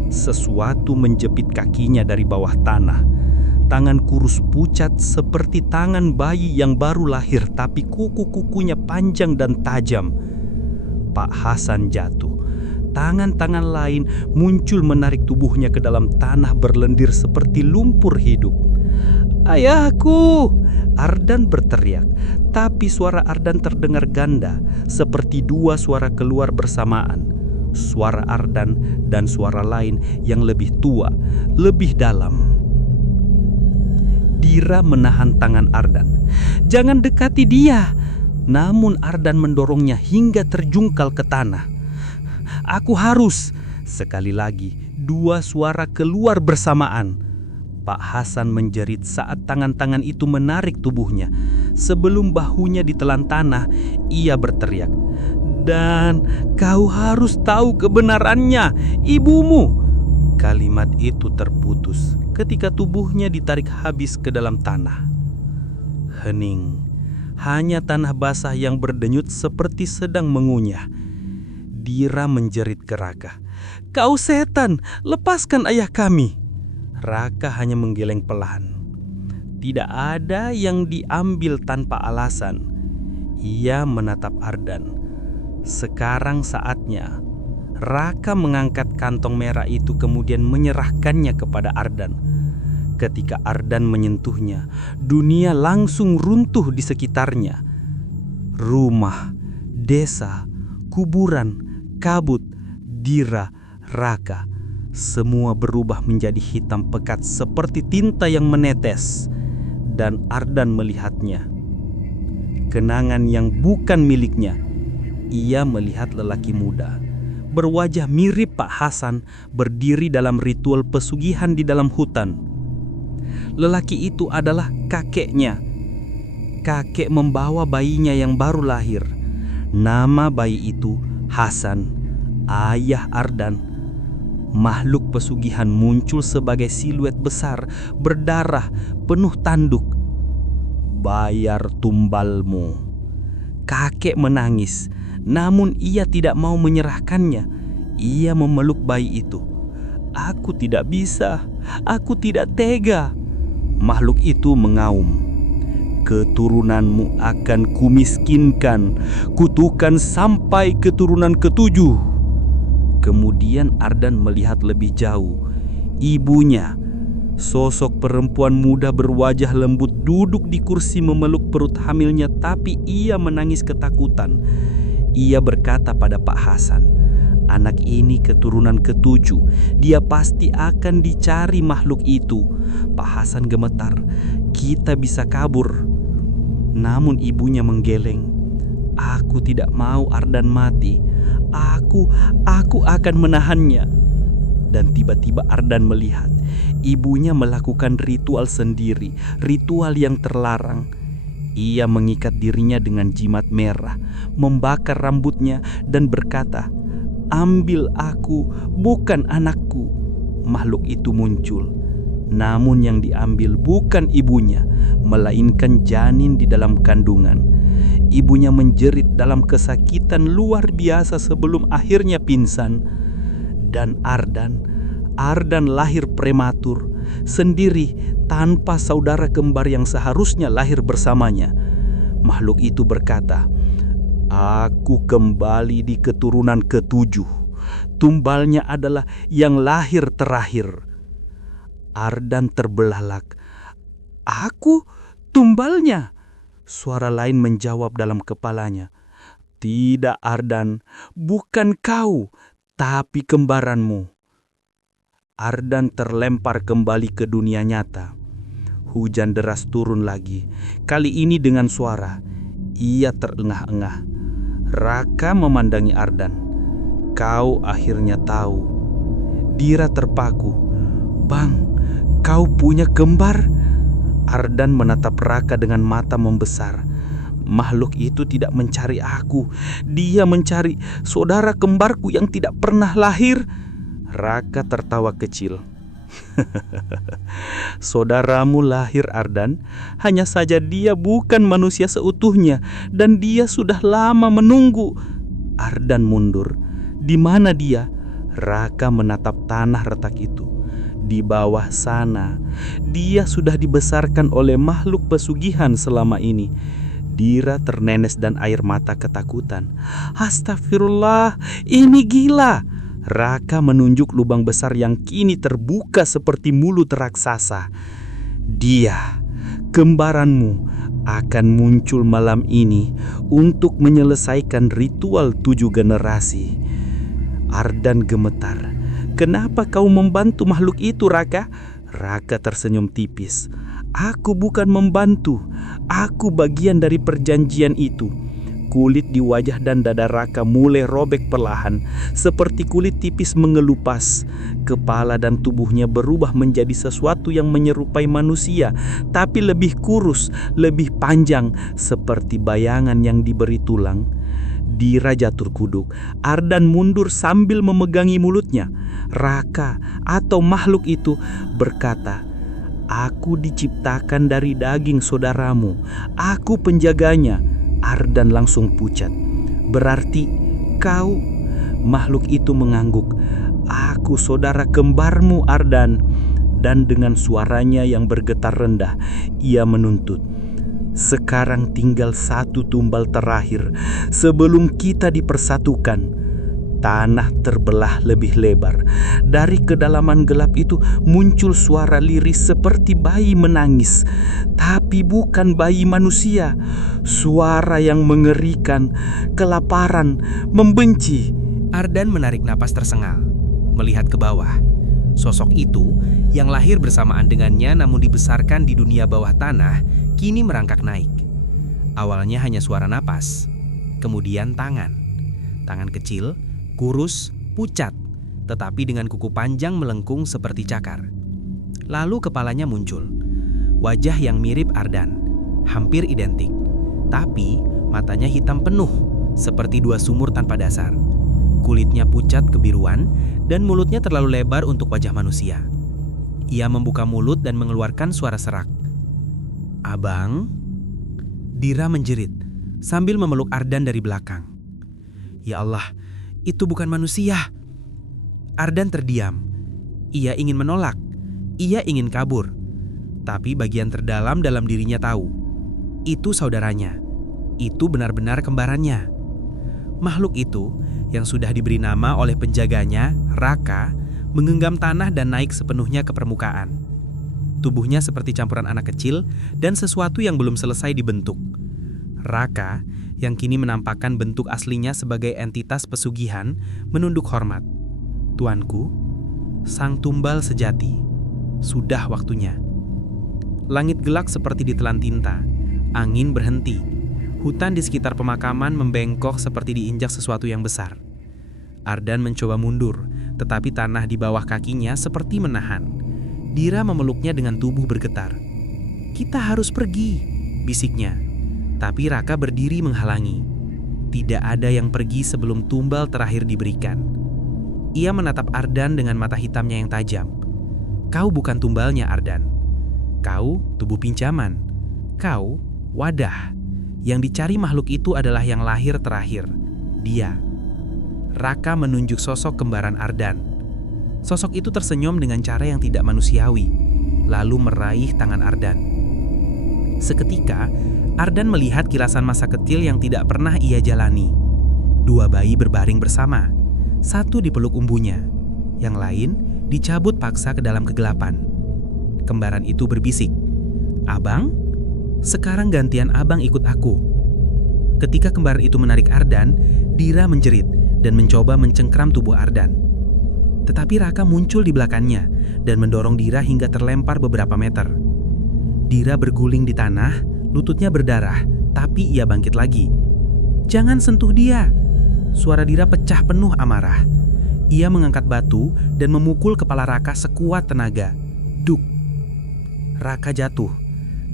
Sesuatu menjepit kakinya dari bawah tanah. Tangan kurus pucat seperti tangan bayi yang baru lahir, tapi kuku-kukunya panjang dan tajam. Pak Hasan jatuh. Tangan-tangan lain muncul menarik tubuhnya ke dalam tanah berlendir seperti lumpur hidup. "Ayahku!" Ardan berteriak, tapi suara Ardan terdengar ganda, seperti dua suara keluar bersamaan. Suara Ardan dan suara lain yang lebih tua, lebih dalam. Dira menahan tangan Ardan. "Jangan dekati dia!" Namun Ardan mendorongnya hingga terjungkal ke tanah. "Aku harus!" Sekali lagi, dua suara keluar bersamaan. Pak Hasan menjerit saat tangan-tangan itu menarik tubuhnya. Sebelum bahunya ditelan tanah, ia berteriak, "Dan kau harus tahu kebenarannya, ibumu!" Kalimat itu terputus ketika tubuhnya ditarik habis ke dalam tanah. Hening, hanya tanah basah yang berdenyut seperti sedang mengunyah. Dira menjerit ke Raka, "Kau setan, lepaskan ayah kami!" Raka hanya menggeleng pelan. Tidak ada yang diambil tanpa alasan. Ia menatap Ardan. Sekarang saatnya. Raka mengangkat kantong merah itu kemudian menyerahkannya kepada Ardan. Ketika Ardan menyentuhnya, dunia langsung runtuh di sekitarnya. Rumah, desa, kuburan, kabut, Dira, Raka, semua berubah menjadi hitam pekat seperti tinta yang menetes. Dan Ardan melihatnya. Kenangan yang bukan miliknya. Ia melihat lelaki muda, berwajah mirip Pak Hasan, berdiri dalam ritual pesugihan di dalam hutan. Lelaki itu adalah kakeknya. Kakek membawa bayinya yang baru lahir. Nama bayi itu Hasan, ayah Ardan. Makhluk pesugihan muncul sebagai siluet besar, berdarah, penuh tanduk. "Bayar tumbalmu." Kakek menangis, namun ia tidak mau menyerahkannya. Ia memeluk bayi itu. "Aku tidak bisa, aku tidak tega." Makhluk itu mengaum, "Keturunanmu akan kumiskinkan, kutukan sampai keturunan ketujuh." Kemudian Ardan melihat lebih jauh. Ibunya, sosok perempuan muda berwajah lembut, duduk di kursi memeluk perut hamilnya, tapi ia menangis ketakutan. Ia berkata pada Pak Hasan, "Anak ini keturunan ketujuh, dia pasti akan dicari makhluk itu." Pak Hasan gemetar, "Kita bisa kabur." Namun ibunya menggeleng, "Aku tidak mau Ardan mati. Aku akan menahannya." Dan tiba-tiba Ardan melihat ibunya melakukan ritual sendiri, ritual yang terlarang. Ia mengikat dirinya dengan jimat merah, membakar rambutnya dan berkata, "Ambil aku, bukan anakku." Makhluk itu muncul. Namun yang diambil bukan ibunya, melainkan janin di dalam kandungan. Ibunya menjerit dalam kesakitan luar biasa sebelum akhirnya pingsan. Dan Ardan lahir prematur, sendiri tanpa saudara kembar yang seharusnya lahir bersamanya. Makhluk itu berkata, Aku kembali di keturunan ketujuh. Tumbalnya adalah yang lahir terakhir. Ardan terbelalak. Aku tumbalnya? Suara lain menjawab dalam kepalanya. Tidak Ardan, bukan kau, tapi kembaranmu. Ardan terlempar kembali ke dunia nyata. Hujan deras turun lagi, kali ini dengan suara. Ia terengah-engah. Raka memandangi Ardan. Kau akhirnya tahu. Dira terpaku. Bang, kau punya kembar? Ardan menatap Raka dengan mata membesar. Makhluk itu tidak mencari aku. Dia mencari saudara kembarku yang tidak pernah lahir. Raka tertawa kecil. Saudaramu lahir Ardan, hanya saja dia bukan manusia seutuhnya dan dia sudah lama menunggu. Ardan mundur. Di mana dia? Raka menatap tanah retak itu. Di bawah sana, dia sudah dibesarkan oleh makhluk pesugihan selama ini. Dira ternenes dan air mata ketakutan. Astagfirullah, ini gila. Raka menunjuk lubang besar yang kini terbuka seperti mulut raksasa. Dia, kembaranmu, akan muncul malam ini untuk menyelesaikan ritual 7 generasi. Ardan gemetar. Kenapa kau membantu makhluk itu, Raka? Raka tersenyum tipis. Aku bukan membantu, aku bagian dari perjanjian itu. Kulit di wajah dan dada Raka mulai robek perlahan, seperti kulit tipis mengelupas. Kepala dan tubuhnya berubah menjadi sesuatu yang menyerupai manusia, tapi lebih kurus, lebih panjang, seperti bayangan yang diberi tulang. Dira jatuh kuduk. Ardan mundur sambil memegangi mulutnya. Raka atau makhluk itu berkata, Aku diciptakan dari daging saudaramu. Aku penjaganya. Ardan langsung pucat. Berarti kau? Makhluk itu mengangguk. Aku saudara kembarmu, Ardan. Dan dengan suaranya yang bergetar rendah, ia menuntut. Sekarang tinggal 1 tumbal terakhir sebelum kita dipersatukan. Tanah terbelah lebih lebar. Dari kedalaman gelap itu muncul suara lirih seperti bayi menangis. Tapi bukan bayi manusia. Suara yang mengerikan, kelaparan, membenci. Ardan menarik napas tersengal, melihat ke bawah. Sosok itu yang lahir bersamaan dengannya namun dibesarkan di dunia bawah tanah, kini merangkak naik. Awalnya hanya suara napas, kemudian tangan. Tangan kecil, kurus, pucat, tetapi dengan kuku panjang melengkung seperti cakar. Lalu kepalanya muncul. Wajah yang mirip Ardan, hampir identik. Tapi matanya hitam penuh, seperti 2 sumur tanpa dasar. Kulitnya pucat kebiruan dan mulutnya terlalu lebar untuk wajah manusia. Ia membuka mulut dan mengeluarkan suara serak. Abang? Dira menjerit sambil memeluk Ardan dari belakang. Ya Allah, itu bukan manusia. Ardan terdiam. Ia ingin menolak. Ia ingin kabur. Tapi bagian terdalam dalam dirinya tahu. Itu saudaranya. Itu benar-benar kembarannya. Makhluk itu yang sudah diberi nama oleh penjaganya, Raka, menggenggam tanah dan naik sepenuhnya ke permukaan. Tubuhnya seperti campuran anak kecil dan sesuatu yang belum selesai dibentuk. Raka, yang kini menampakkan bentuk aslinya sebagai entitas pesugihan, menunduk hormat. Tuanku, sang tumbal sejati, sudah waktunya. Langit gelap seperti ditelan tinta, angin berhenti. Hutan di sekitar pemakaman membengkok seperti diinjak sesuatu yang besar. Ardan mencoba mundur, tetapi tanah di bawah kakinya seperti menahan. Dira memeluknya dengan tubuh bergetar. Kita harus pergi, bisiknya. Tapi Raka berdiri menghalangi. Tidak ada yang pergi sebelum tumbal terakhir diberikan. Ia menatap Ardan dengan mata hitamnya yang tajam. Kau bukan tumbalnya, Ardan. Kau tubuh pinjaman. Kau wadah. Yang dicari makhluk itu adalah yang lahir terakhir. Dia. Raka menunjuk sosok kembaran Ardan. Sosok itu tersenyum dengan cara yang tidak manusiawi, lalu meraih tangan Ardan. Seketika, Ardan melihat kilasan masa kecil yang tidak pernah ia jalani. 2 bayi berbaring bersama, satu dipeluk umbunya, yang lain dicabut paksa ke dalam kegelapan. Kembaran itu berbisik, "Abang, sekarang gantian abang ikut aku." Ketika kembaran itu menarik Ardan, Dira menjerit dan mencoba mencengkram tubuh Ardan. Tetapi Raka muncul di belakangnya dan mendorong Dira hingga terlempar beberapa meter. Dira berguling di tanah, lututnya berdarah, tapi ia bangkit lagi. "Jangan sentuh dia!" Suara Dira pecah penuh amarah. Ia mengangkat batu dan memukul kepala Raka sekuat tenaga. Duk! Raka jatuh,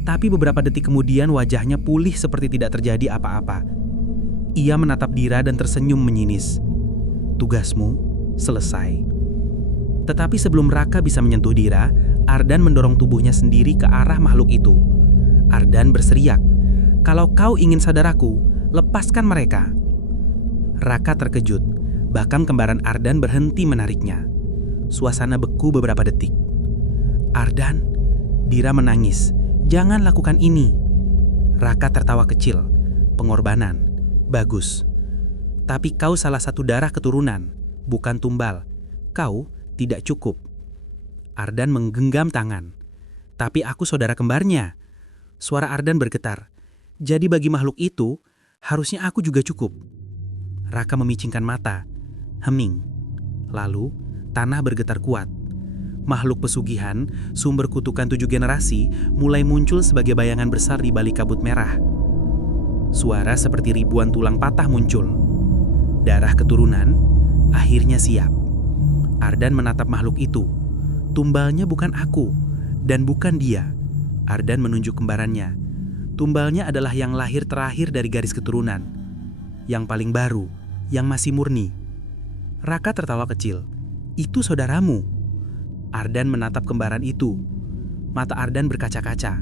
tapi beberapa detik kemudian wajahnya pulih seperti tidak terjadi apa-apa. Ia menatap Dira dan tersenyum menyinis. "Tugasmu selesai." Tetapi sebelum Raka bisa menyentuh Dira, Ardan mendorong tubuhnya sendiri ke arah makhluk itu. Ardan berseriak, "Kalau kau ingin sadar aku, lepaskan mereka." Raka terkejut, bahkan kembaran Ardan berhenti menariknya. Suasana beku beberapa detik. "Ardan," Dira menangis, "jangan lakukan ini." Raka tertawa kecil. "Pengorbanan, bagus. Tapi kau salah satu darah keturunan, bukan tumbal. Kau tidak cukup." Ardan menggenggam tangan. "Tapi aku saudara kembarnya." Suara Ardan bergetar. "Jadi bagi makhluk itu, harusnya aku juga cukup." Raka memicingkan mata, heming. Lalu, tanah bergetar kuat. Makhluk pesugihan, sumber kutukan 7 generasi, mulai muncul sebagai bayangan besar di balik kabut merah. Suara seperti ribuan tulang patah muncul. Darah keturunan akhirnya siap. Ardan menatap makhluk itu. "Tumbalnya bukan aku, dan bukan dia." Ardan menunjuk kembarannya. "Tumbalnya adalah yang lahir terakhir dari garis keturunan. Yang paling baru, yang masih murni." Raka tertawa kecil. "Itu saudaramu." Ardan menatap kembaran itu. Mata Ardan berkaca-kaca.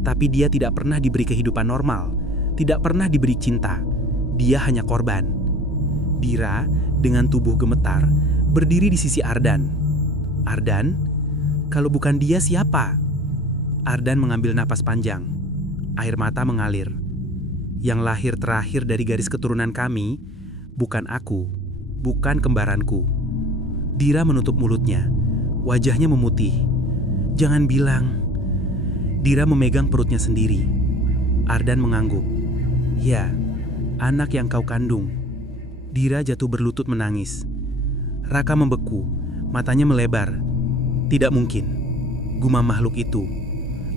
Tapi dia tidak pernah diberi kehidupan normal, tidak pernah diberi cinta. Dia hanya korban. Dira, dengan tubuh gemetar, berdiri di sisi Ardan. "Ardan, kalau bukan dia siapa?" Ardan mengambil napas panjang. Air mata mengalir. "Yang lahir terakhir dari garis keturunan kami, bukan aku, bukan kembaranku." Dira menutup mulutnya. Wajahnya memutih. "Jangan bilang." Dira memegang perutnya sendiri. Ardan mengangguk. "Ya, anak yang kau kandung." Dira jatuh berlutut menangis. Raka membeku, matanya melebar. "Tidak mungkin," gumam makhluk itu.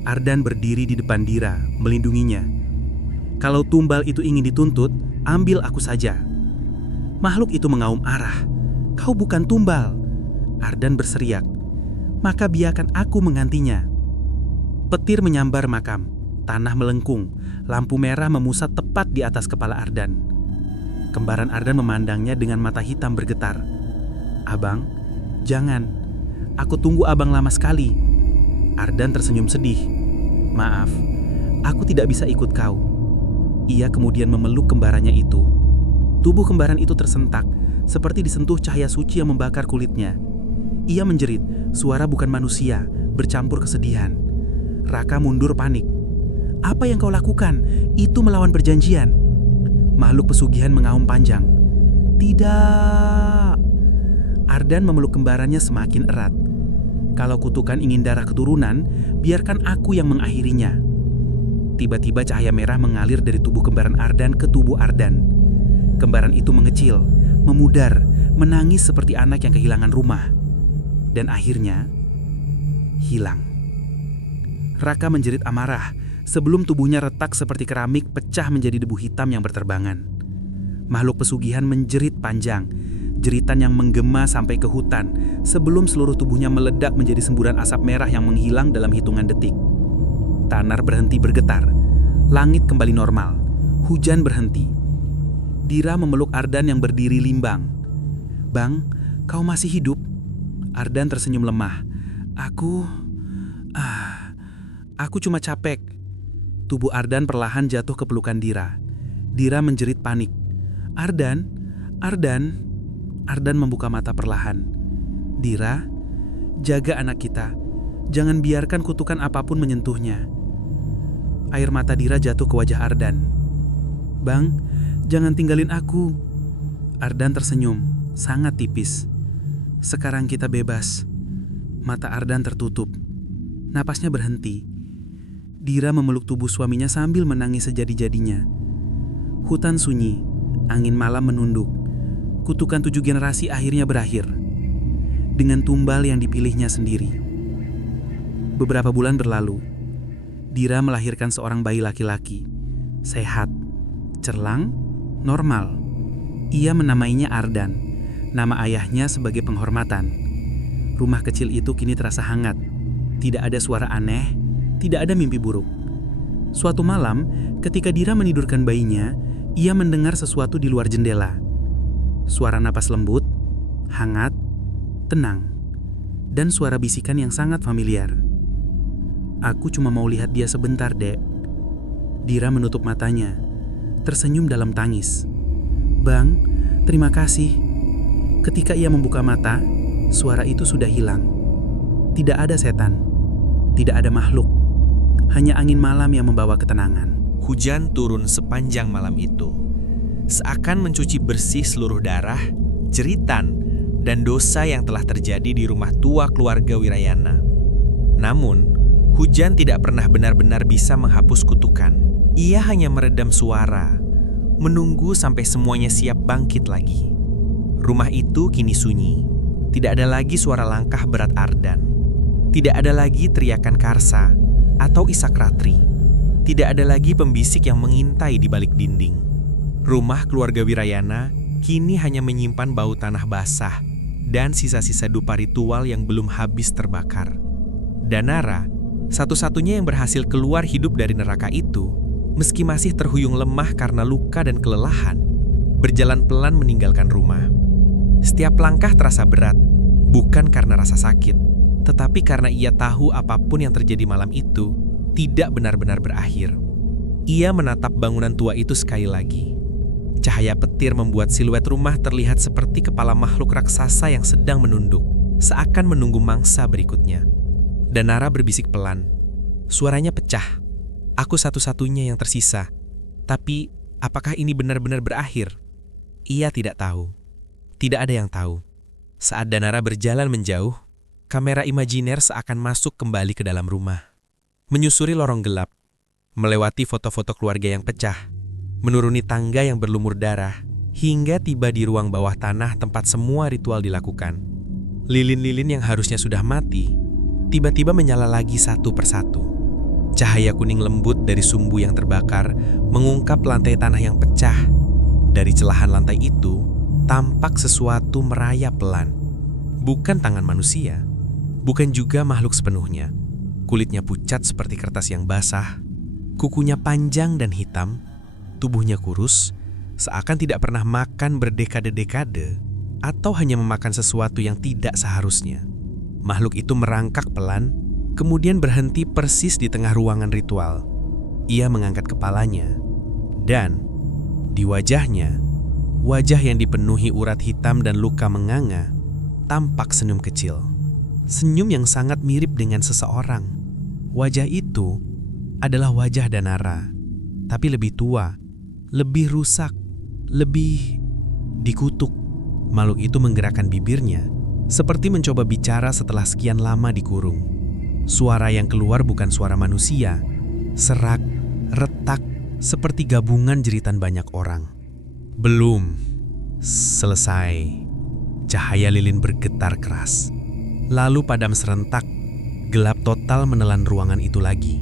Ardan berdiri di depan Dira, melindunginya. "Kalau tumbal itu ingin dituntut, ambil aku saja." Makhluk itu mengaum arah. "Kau bukan tumbal." Ardan berseriak. "Maka biarkan aku menggantinya." Petir menyambar makam, tanah melengkung, lampu merah memusat tepat di atas kepala Ardan. Kembaran Ardan memandangnya dengan mata hitam bergetar. "Abang, jangan. Aku tunggu abang lama sekali." Ardan tersenyum sedih. "Maaf, aku tidak bisa ikut kau." Ia kemudian memeluk kembarannya itu. Tubuh kembaran itu tersentak, seperti disentuh cahaya suci yang membakar kulitnya. Ia menjerit, suara bukan manusia, bercampur kesedihan. Raka mundur panik. "Apa yang kau lakukan? Itu melawan perjanjian." Makhluk pesugihan mengaum panjang. "Tidak." Ardan memeluk kembarannya semakin erat. "Kalau kutukan ingin darah keturunan, biarkan aku yang mengakhirinya." Tiba-tiba cahaya merah mengalir dari tubuh kembaran Ardan ke tubuh Ardan. Kembaran itu mengecil, memudar, menangis seperti anak yang kehilangan rumah. Dan akhirnya, hilang. Raka menjerit amarah sebelum tubuhnya retak seperti keramik pecah menjadi debu hitam yang berterbangan. Makhluk pesugihan menjerit panjang, jeritan yang menggema sampai ke hutan sebelum seluruh tubuhnya meledak menjadi semburan asap merah yang menghilang dalam hitungan detik. Tanah berhenti bergetar, langit kembali normal, hujan berhenti. Dira memeluk Ardan yang berdiri limbang. "Bang, kau masih hidup?" Ardan tersenyum lemah. Aku cuma capek." Tubuh Ardan perlahan jatuh ke pelukan Dira. Dira menjerit panik. Ardan." Ardan membuka mata perlahan. "Dira, jaga anak kita. Jangan biarkan kutukan apapun menyentuhnya." Air mata Dira jatuh ke wajah Ardan. "Bang, jangan tinggalin aku." Ardan tersenyum, sangat tipis. "Sekarang kita bebas." Mata Ardan tertutup. Napasnya berhenti. Dira memeluk tubuh suaminya sambil menangis sejadi-jadinya. Hutan sunyi, angin malam menunduk. Kutukan 7 generasi akhirnya berakhir. Dengan tumbal yang dipilihnya sendiri. Beberapa bulan berlalu. Dira melahirkan seorang bayi laki-laki. Sehat, cerlang, normal. Ia menamainya Ardan, nama ayahnya sebagai penghormatan. Rumah kecil itu kini terasa hangat. Tidak ada suara aneh, tidak ada mimpi buruk. Suatu malam, ketika Dira menidurkan bayinya, ia mendengar sesuatu di luar jendela. Suara napas lembut, hangat, tenang, dan suara bisikan yang sangat familiar. "Aku cuma mau lihat dia sebentar, Dek." Dira menutup matanya, tersenyum dalam tangis. "Bang, terima kasih." Ketika ia membuka mata, suara itu sudah hilang. Tidak ada setan, tidak ada makhluk, hanya angin malam yang membawa ketenangan. Hujan turun sepanjang malam itu, seakan mencuci bersih seluruh darah, jeritan, dan dosa yang telah terjadi di rumah tua keluarga Wirayana. Namun, hujan tidak pernah benar-benar bisa menghapus kutukan. Ia hanya meredam suara, menunggu sampai semuanya siap bangkit lagi. Rumah itu kini sunyi. Tidak ada lagi suara langkah berat Ardan. Tidak ada lagi teriakan Karsa atau isak Ratri. Tidak ada lagi pembisik yang mengintai di balik dinding. Rumah keluarga Wirayana kini hanya menyimpan bau tanah basah dan sisa-sisa dupa ritual yang belum habis terbakar. Danara, satu-satunya yang berhasil keluar hidup dari neraka itu, meski masih terhuyung lemah karena luka dan kelelahan, berjalan pelan meninggalkan rumah. Setiap langkah terasa berat, bukan karena rasa sakit, tetapi karena ia tahu apapun yang terjadi malam itu tidak benar-benar berakhir. Ia menatap bangunan tua itu sekali lagi. Cahaya petir membuat siluet rumah terlihat seperti kepala makhluk raksasa yang sedang menunduk, seakan menunggu mangsa berikutnya. Danara berbisik pelan. Suaranya pecah. "Aku satu-satunya yang tersisa. Tapi, apakah ini benar-benar berakhir?" Ia tidak tahu. Tidak ada yang tahu. Saat Danara berjalan menjauh, kamera imajiner seakan masuk kembali ke dalam rumah. Menyusuri lorong gelap, melewati foto-foto keluarga yang pecah, menuruni tangga yang berlumur darah, hingga tiba di ruang bawah tanah tempat semua ritual dilakukan. Lilin-lilin yang harusnya sudah mati, tiba-tiba menyala lagi satu persatu. Cahaya kuning lembut dari sumbu yang terbakar mengungkap lantai tanah yang pecah. Dari celahan lantai itu, tampak sesuatu merayap pelan. Bukan tangan manusia, bukan juga makhluk sepenuhnya. Kulitnya pucat seperti kertas yang basah, kukunya panjang dan hitam, tubuhnya kurus, seakan tidak pernah makan berdekade-dekade, atau hanya memakan sesuatu yang tidak seharusnya. Makhluk itu merangkak pelan, kemudian berhenti persis di tengah ruangan ritual. Ia mengangkat kepalanya, dan di wajahnya, wajah yang dipenuhi urat hitam dan luka menganga, tampak senyum kecil. Senyum yang sangat mirip dengan seseorang. Wajah itu adalah wajah Danara, tapi lebih tua, lebih rusak, lebih dikutuk. Makhluk itu menggerakkan bibirnya, seperti mencoba bicara setelah sekian lama dikurung. Suara yang keluar bukan suara manusia, serak, retak, seperti gabungan jeritan banyak orang. Belum selesai. Cahaya lilin bergetar keras. Lalu padam serentak, gelap total menelan ruangan itu lagi.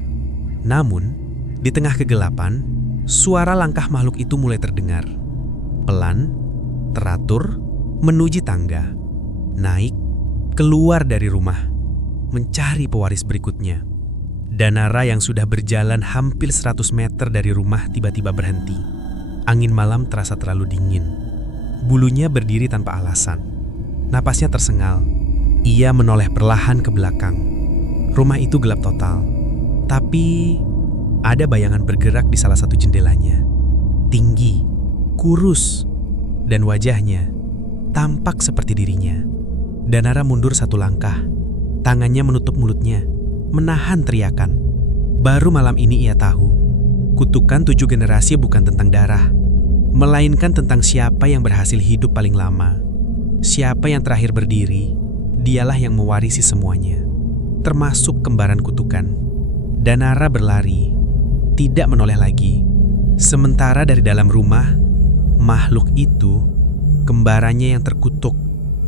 Namun, di tengah kegelapan, suara langkah makhluk itu mulai terdengar. Pelan, teratur, menuju tangga. Naik, keluar dari rumah, mencari pewaris berikutnya. Danara yang sudah berjalan hampir 100 meter dari rumah tiba-tiba berhenti. Angin malam terasa terlalu dingin. Bulunya berdiri tanpa alasan. Napasnya tersengal. Ia menoleh perlahan ke belakang. Rumah itu gelap total. Tapi ada bayangan bergerak di salah satu jendelanya. Tinggi, kurus, dan wajahnya tampak seperti dirinya. Danara mundur satu langkah. Tangannya menutup mulutnya, menahan teriakan. Baru malam ini ia tahu Kutukan 7 generasi bukan tentang darah, melainkan tentang siapa yang berhasil hidup paling lama. Siapa yang terakhir berdiri, dialah yang mewarisi semuanya, termasuk kembaran kutukan. Danara berlari, tidak menoleh lagi. Sementara dari dalam rumah, makhluk itu, kembarannya yang terkutuk,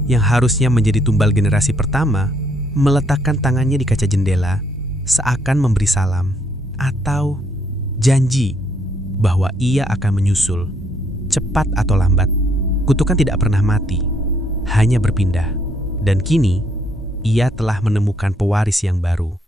yang harusnya menjadi tumbal generasi pertama, meletakkan tangannya di kaca jendela, seakan memberi salam, atau janji bahwa ia akan menyusul, cepat atau lambat. Kutukan tidak pernah mati, hanya berpindah. Dan kini, ia telah menemukan pewaris yang baru.